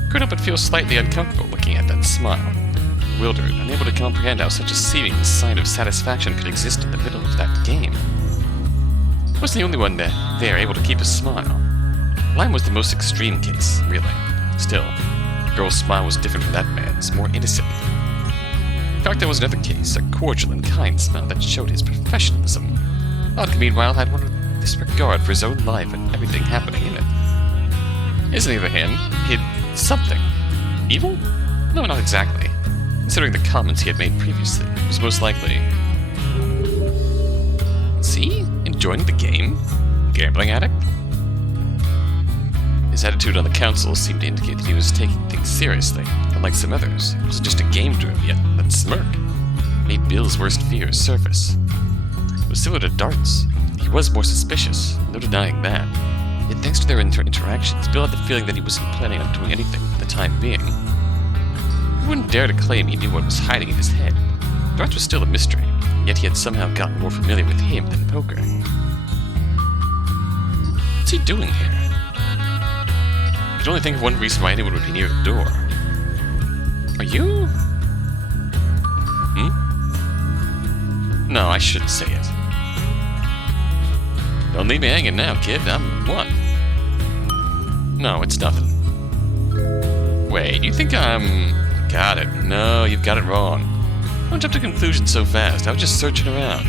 Couldn't help but feel slightly uncomfortable looking at that smile. Bewildered, unable to comprehend how such a seeming sign of satisfaction could exist in the middle of that game. He wasn't the only one there able to keep a smile. Mine was the most extreme case, really. Still, the girl's smile was different from that man's, more innocent. In fact, there was another case, a cordial and kind smile that showed his professionalism. Vodka, meanwhile, had one of disregard for his own life and everything happening in it. His, on the other hand, hid something. Evil? No, not exactly. Considering the comments he had made previously, it was most likely... See? Enjoying the game? Gambling addict? His attitude on the council seemed to indicate that he was taking things seriously, unlike some others. It wasn't just a game to him, yet that smirk made Bill's worst fears surface. It was similar to darts. He was more suspicious, no denying that. Yet thanks to their interactions, Bill had the feeling that he wasn't planning on doing anything for the time being. He wouldn't dare to claim he knew what was hiding in his head. Darts was still a mystery, yet he had somehow gotten more familiar with him than poker. What's he doing here? I could only think of one reason why anyone would be near the door. Are you? No, I shouldn't say it. Don't leave me hanging now, kid. I'm what? No, it's nothing. Wait, you think I'm... Got it. No, you've got it wrong. Don't jump to conclusions so fast. I was just searching around.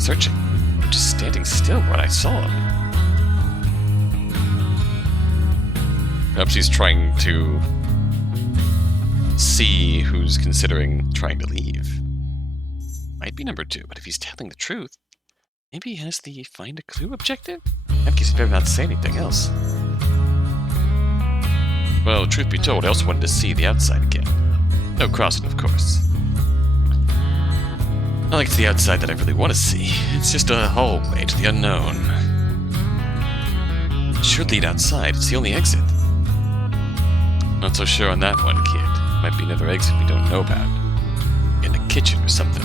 Searching? I'm just standing still when I saw him. Perhaps he's trying to see who's considering trying to leave. might be number 2, but if he's telling the truth, maybe he has the find a clue objective? In that case, he better not say anything else. Well, truth be told, I also wanted to see the outside again. No crossing, of course. Not like it's the outside that I really want to see. It's just a hallway to the unknown. It should lead outside. It's the only exit. Not so sure on that one, kid. Might be another exit we don't know about. In the kitchen or something.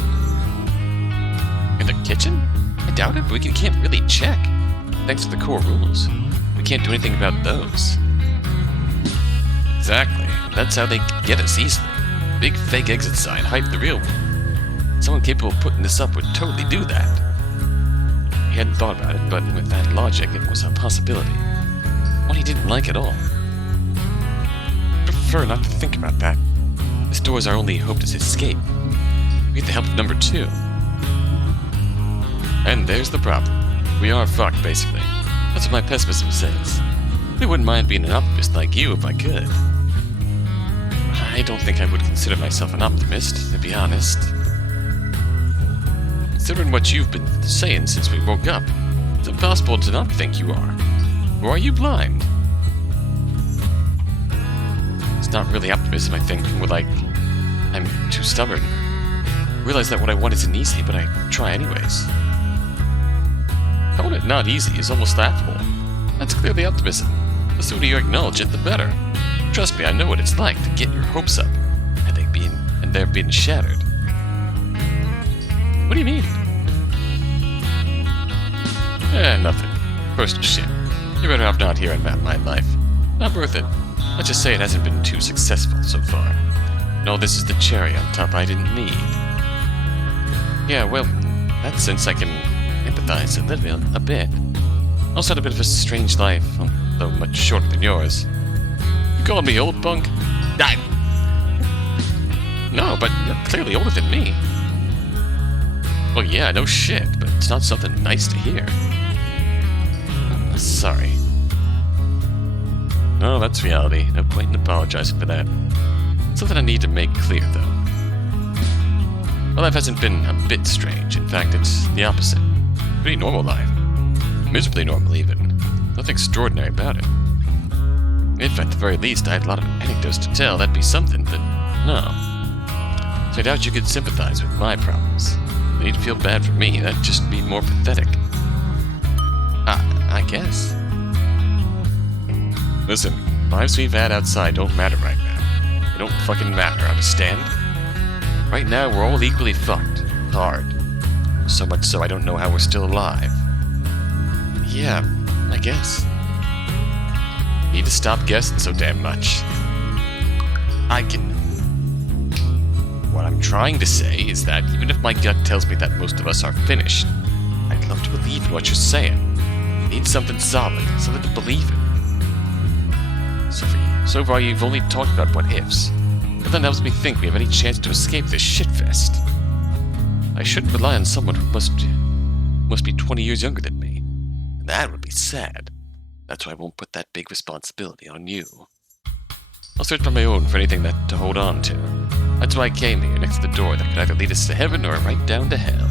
In the kitchen? I doubt it, but we can't really check. Thanks to the core rules. We can't do anything about those. Exactly. That's how they get us easily. Big fake exit sign, hide the real one. Someone capable of putting this up would totally do that. He hadn't thought about it, but with that logic, it was a possibility. One he didn't like at all. I prefer not to think about that. This door is our only hope to escape. We get the help of number 2. And there's the problem. We are fucked, basically. That's what my pessimism says. I wouldn't mind being an optimist like you if I could. I don't think I would consider myself an optimist, to be honest. Considering what you've been saying since we woke up, it's impossible to not think you are. Or are you blind? It's not really optimism, I think. More like, I'm too stubborn. I realize that what I want isn't easy, but I try anyways. Calling it not easy is almost laughable. That's clearly optimism. The sooner you acknowledge it, the better. Trust me, I know what it's like to get your hopes up, and they're being shattered. What do you mean? Nothing. Personal shit. You're better off not hearing about my life. Not worth it. Let's just say it hasn't been too successful so far. No, this is the cherry on top I didn't need. Yeah, well, in that sense I can empathize a bit. I also had a bit of a strange life, although much shorter than yours. You calling me old, punk? No, but you're clearly older than me. Well, yeah, no shit, but it's not something nice to hear. Sorry. No, that's reality. No point in apologizing for that. Something I need to make clear, though. My life hasn't been a bit strange. In fact, it's the opposite. Pretty normal life. Miserably normal, even. Nothing extraordinary about it. If, at the very least, I had a lot of anecdotes to tell, that'd be something, but no. So I doubt you could sympathize with my problems. You need to feel bad for me. That'd just be more pathetic. I guess. Listen, lives we've had outside don't matter right now. They don't fucking matter, understand? Right now, we're all equally fucked. Hard. So much so I don't know how we're still alive. Yeah, I guess. Need to stop guessing so damn much. What I'm trying to say is that even if my gut tells me that most of us are finished, I'd love to believe in what you're saying. I need something solid, something to believe in. So far you've only talked about what ifs. Nothing helps me think we have any chance to escape this shitfest. I shouldn't rely on someone who must be 20 years younger than me. That would be sad. That's why I won't put that big responsibility on you. I'll search on my own for anything to hold on to. That's why I came here, next to the door that could either lead us to heaven or right down to hell.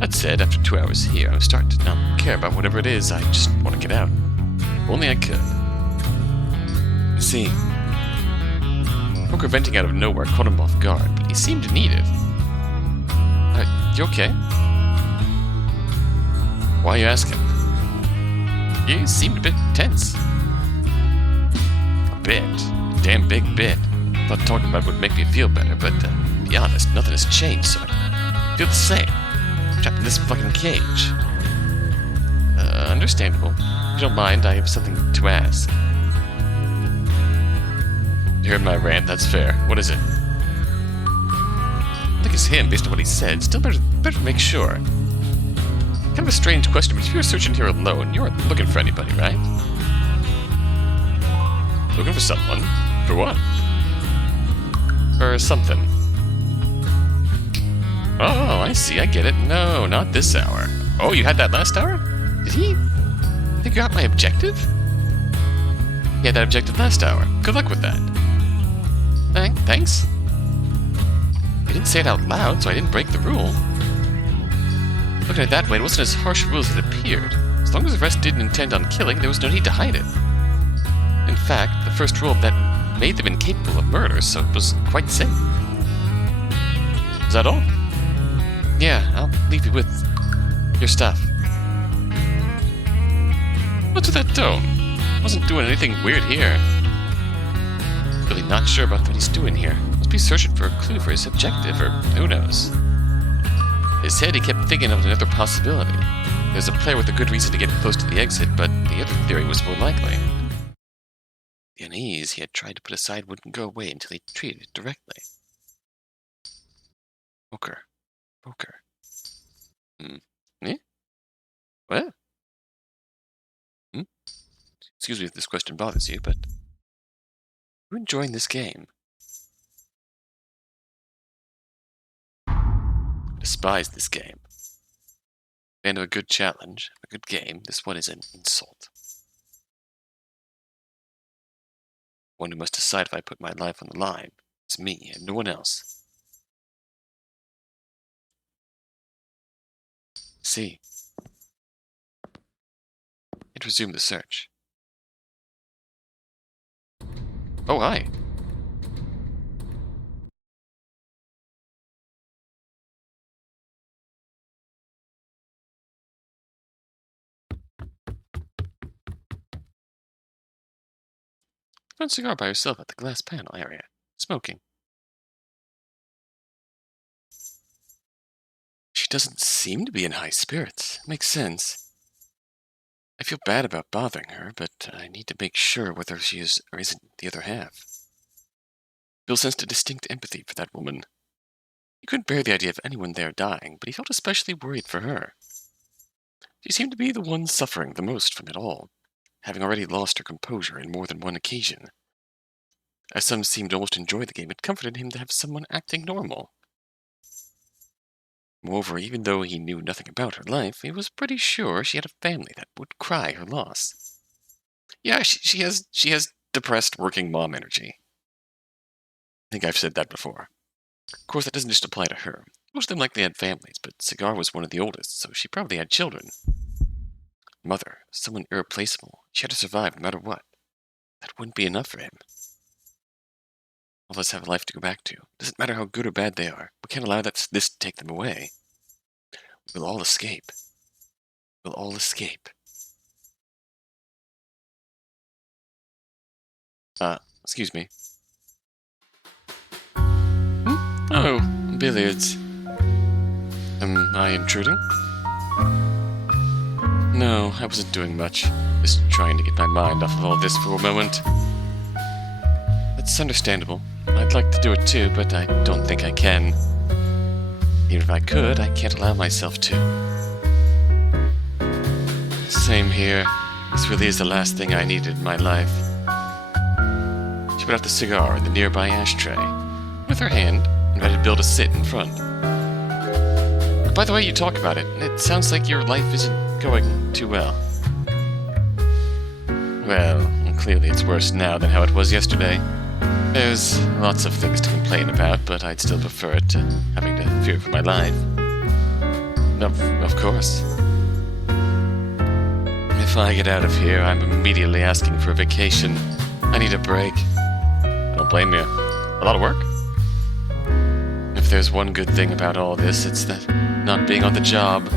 That said, after 2 hours here, I'm starting to not care about whatever it is. I just want to get out. If only I could. You see, Poker venting out of nowhere caught him off guard, but he seemed to need it. You okay? Why are you asking? You seemed a bit tense. A bit? A damn big bit. Thought talking about it would make me feel better, but to be honest, nothing has changed, so I feel the same. Trapped in this fucking cage. Understandable. If you don't mind, I have something to ask. You heard my rant, that's fair. What is it? I think it's him, based on what he said. Still better to make sure. Kind of a strange question, but if you're searching here alone, you aren't looking for anybody, right? Looking for someone? For what? For something. Oh, I see, I get it. No, not this hour. Oh, you had that last hour? Did he figure out my objective? He had that objective last hour. Good luck with that. Thanks. I didn't say it out loud, so I didn't break the rule. Looking at it that way, it wasn't as harsh a rule as it appeared. As long as the rest didn't intend on killing, there was no need to hide it. In fact, the first rule that made them incapable of murder, so it was quite safe. Is that all? Yeah, I'll leave you with your stuff. What's with that tone? Wasn't doing anything weird here. Really not sure about what he's doing here. Must be searching for a clue for his objective, or who knows. In his head, he kept thinking of another possibility. There's a player with a good reason to get close to the exit, but the other theory was more likely. The unease he had tried to put aside wouldn't go away until he treated it directly. Poker. Eh? What? Excuse me if this question bothers you, but are you enjoying this game? I despise this game. Fan of a good challenge, a good game, this one is an insult. One who must decide if I put my life on the line. It's me and no one else. See. It resumed the search. Oh, hi. Found a cigar by herself at the glass panel area, smoking. She doesn't seem to be in high spirits. Makes sense. I feel bad about bothering her, but I need to make sure whether she is or isn't the other half. Bill sensed a distinct empathy for that woman. He couldn't bear the idea of anyone there dying, but he felt especially worried for her. She seemed to be the one suffering the most from it all, having already lost her composure on more than one occasion. As some seemed to almost enjoy the game, it comforted him to have someone acting normal. Moreover, even though he knew nothing about her life, he was pretty sure she had a family that would cry her loss. Yeah, she has depressed working mom energy. I think I've said that before. Of course, that doesn't just apply to her. Most of them likely had families, but Cigar was one of the oldest, so she probably had children. Mother, someone irreplaceable. She had to survive no matter what. That wouldn't be enough for him. All of us have a life to go back to. Doesn't matter how good or bad they are. We can't allow this to take them away. We'll all escape. We'll all escape. Excuse me. Oh, billiards. Am I intruding? No, I wasn't doing much. Just trying to get my mind off of all this for a moment. That's understandable. I'd like to do it too, but I don't think I can. Even if I could, I can't allow myself to. Same here. This really is the last thing I needed in my life. She put out the cigar in the nearby ashtray. With her hand, invited Bill to sit in front. By the way you talk about it, it sounds like your life isn't going too well. Well, clearly it's worse now than how it was yesterday. There's lots of things to complain about, but I'd still prefer it to having to fear for my life. Of course. If I get out of here, I'm immediately asking for a vacation. I need a break. I don't blame you. A lot of work? If there's one good thing about all this, it's that not being on the job.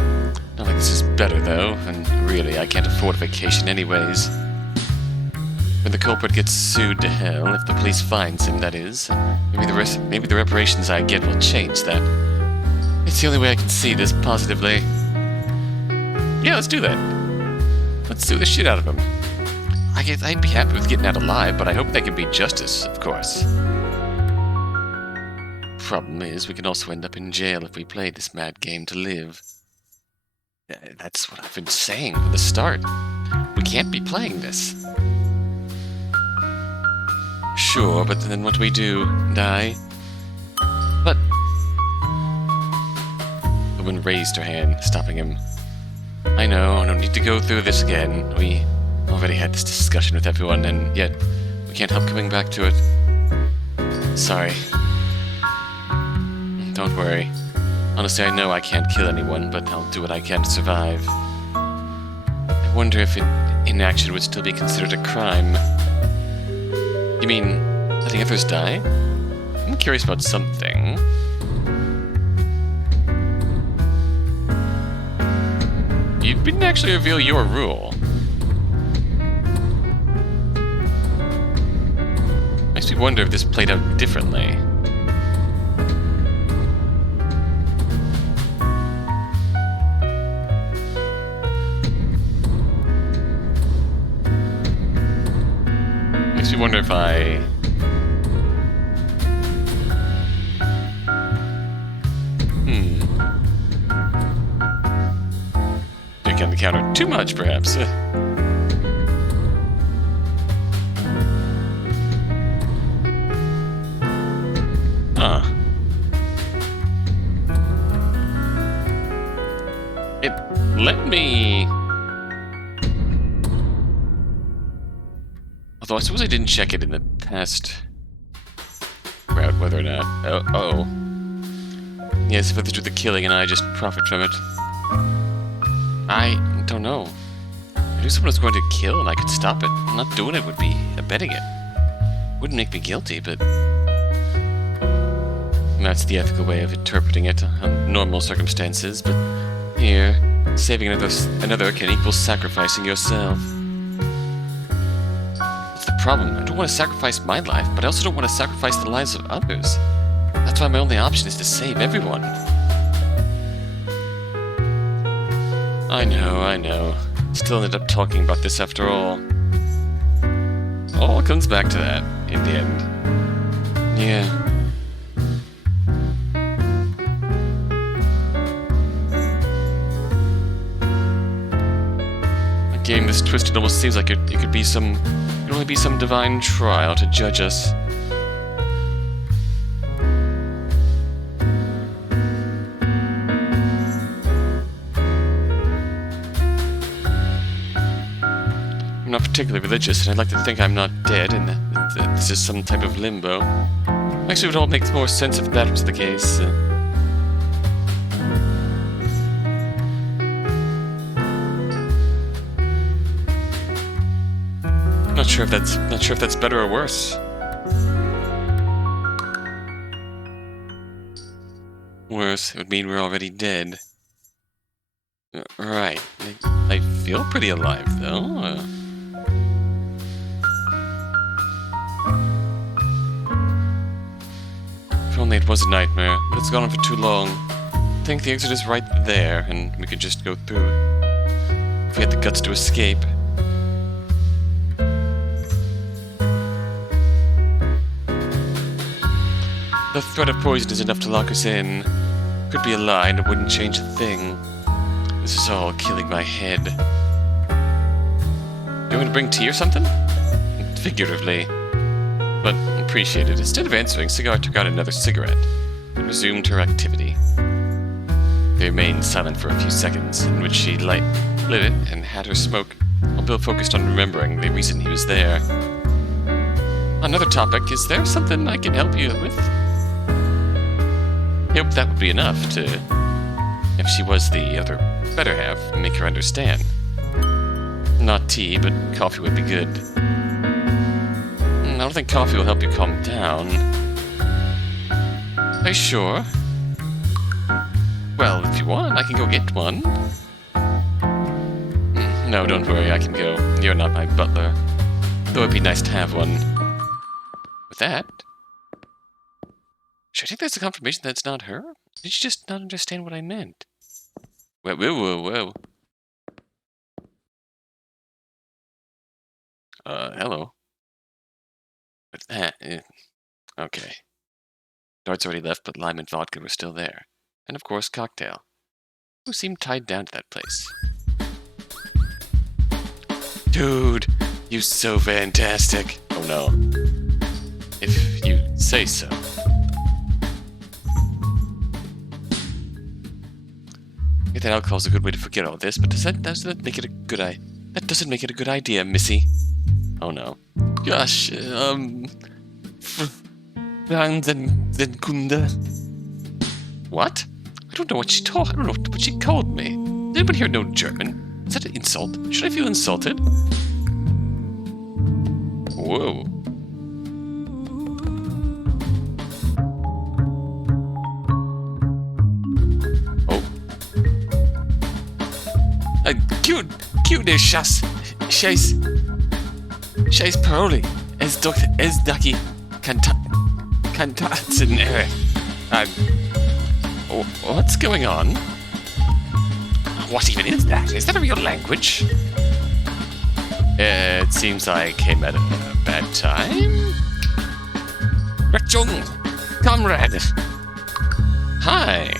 Not like this is better, though, and really, I can't afford a vacation anyways. When the culprit gets sued to hell, if the police finds him, that is, maybe the reparations I get will change that. It's the only way I can see this positively. Yeah, let's do that. Let's sue the shit out of him. I'd be happy with getting out alive, but I hope there can be justice, of course. Problem is, we can also end up in jail if we play this mad game to live. That's what I've been saying from the start. We can't be playing this. Sure, but then what do we do? Die? But... The woman raised her hand, stopping him. I know, no need to go through this again. We already had this discussion with everyone, and yet we can't help coming back to it. Sorry. don't worry. Honestly, I know I can't kill anyone, but I'll do what I can to survive. I wonder if inaction would still be considered a crime. You mean letting others die? I'm curious about something. You didn't actually reveal your rule. Makes me wonder if this played out differently. Makes me wonder if I... Think on the counter too much, perhaps. It let me... Although I suppose I didn't check it in the past route, whether or not... Oh. Yes, if others do the killing and I just profit from it. I don't know. I knew someone was going to kill and I could stop it. Not doing it would be abetting it. Wouldn't make me guilty, but... That's the ethical way of interpreting it under normal circumstances, but here, saving another can equal sacrificing yourself. That's the problem. I don't want to sacrifice my life, but I also don't want to sacrifice the lives of others. That's why my only option is to save everyone. I know. Still ended up talking about this after all. All comes back to that, in the end. Yeah. A game this twisted almost seems like it could only be some divine trial to judge us. I'm not particularly religious, and I'd like to think I'm not dead, and that this is some type of limbo. Actually, it would all make more sense if that was the case. Not sure if that's better or worse. Worse, it would mean we're already dead. Right. I feel pretty alive, though. If only it was a nightmare, but it's gone on for too long. I think the exit is right there, and we could just go through it. If we had the guts to escape. The threat of poison is enough to lock us in. Could be a lie, and it wouldn't change a thing. This is all killing my head. You want to bring tea or something? Figuratively. But appreciate it. Instead of answering, Cigar took out another cigarette and resumed her activity. They remained silent for a few seconds, in which she lit it and had her smoke, while Bill focused on remembering the reason he was there. Another topic, is there something I can help you with? I hope that would be enough to, if she was the other better half, make her understand. Not tea, but coffee would be good. I don't think coffee will help you calm down. Are you sure? Well, if you want, I can go get one. No, don't worry, I can go. You're not my butler. Though it'd be nice to have one. With that... Should I take that as a confirmation that it's not her? Did she just not understand what I meant? Whoa. Hello. What's that? Okay. Dart's already left, but lime and vodka were still there. And of course, cocktail. Who seemed tied down to that place? Dude, you're so fantastic. Oh no. If you say so. I think that alcohol's a good way to forget all this, but does that make it a good idea? That doesn't make it a good idea, Missy. Oh no. Gosh, Franz and Kunda. What? I don't know what she told. I don't know what she called me. Did anybody here know German? Is that an insult? Should I feel insulted? Whoa. Oh. Cute Scheiß Paroli. Es Ducky Kantatzen. What's going on? What even is that? Is that a real language? It seems I came at a bad time. Rettung, comrade. Hi.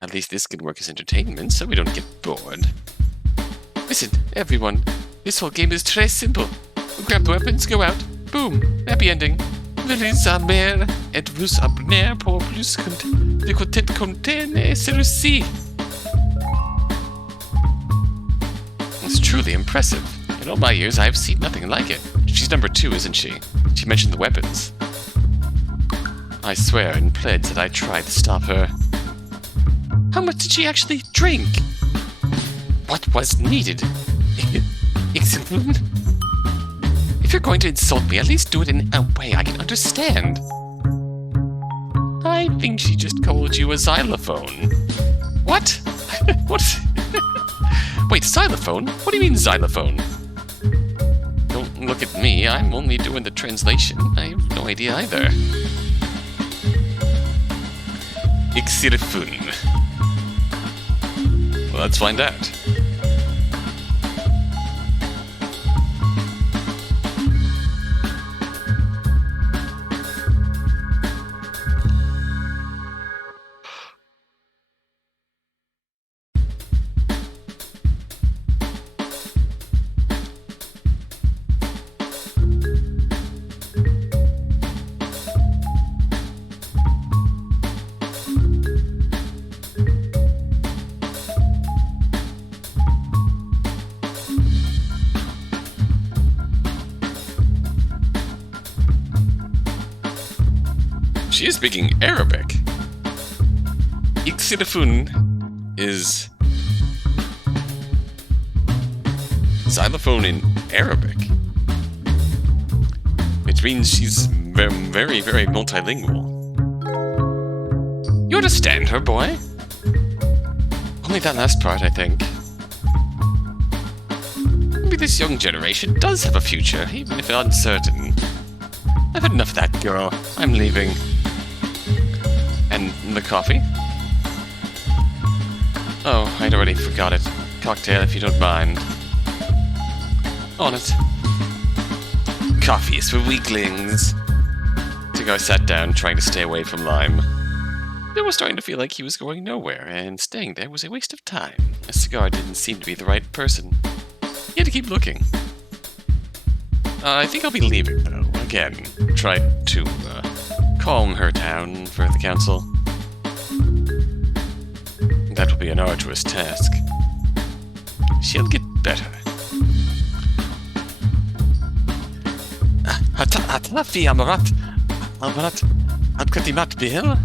At least this can work as entertainment, so we don't get bored. Listen, everyone. This whole game is très simple. We grab the weapons, go out. Boom. Happy ending. Veuillez sa mère et vous abonner pour plus de content contenu celui-ci. It's truly impressive. In all my years, I've seen nothing like it. She's number 2, isn't she? She mentioned the weapons. I swear and pledge that I tried to stop her. How much did she actually drink? What was needed? If you're going to insult me, at least do it in a way I can understand. I think she just called you a xylophone. What? What? Wait, xylophone? What do you mean xylophone? Don't look at me, I'm only doing the translation. I have no idea either. Xylophone. Well, let's find out. She is speaking Arabic. Xylophone is xylophone in Arabic, which means she's very, very multilingual. You understand her, boy? Only that last part, I think. Maybe this young generation does have a future, even if uncertain. I've had enough of that girl. I'm leaving. And the coffee? Oh, I'd already forgot it. Cocktail, if you don't mind. On it. Coffee is for weaklings. Tigo sat down, trying to stay away from Lime. Bill was starting to feel like he was going nowhere, and staying there was a waste of time. A cigar didn't seem to be the right person. He had to keep looking. I think I'll be leaving, though. Again, tried to calm her down for the council. That will be an arduous task. She'll get better. Hatafi Amarat Abkatimat Bill?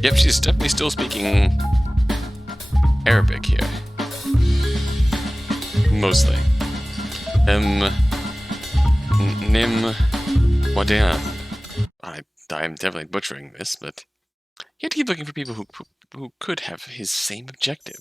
Yep, she's definitely still speaking Arabic here. Mostly. Nim Wadian. I'm definitely butchering this, but you have to keep looking for people who could have his same objective.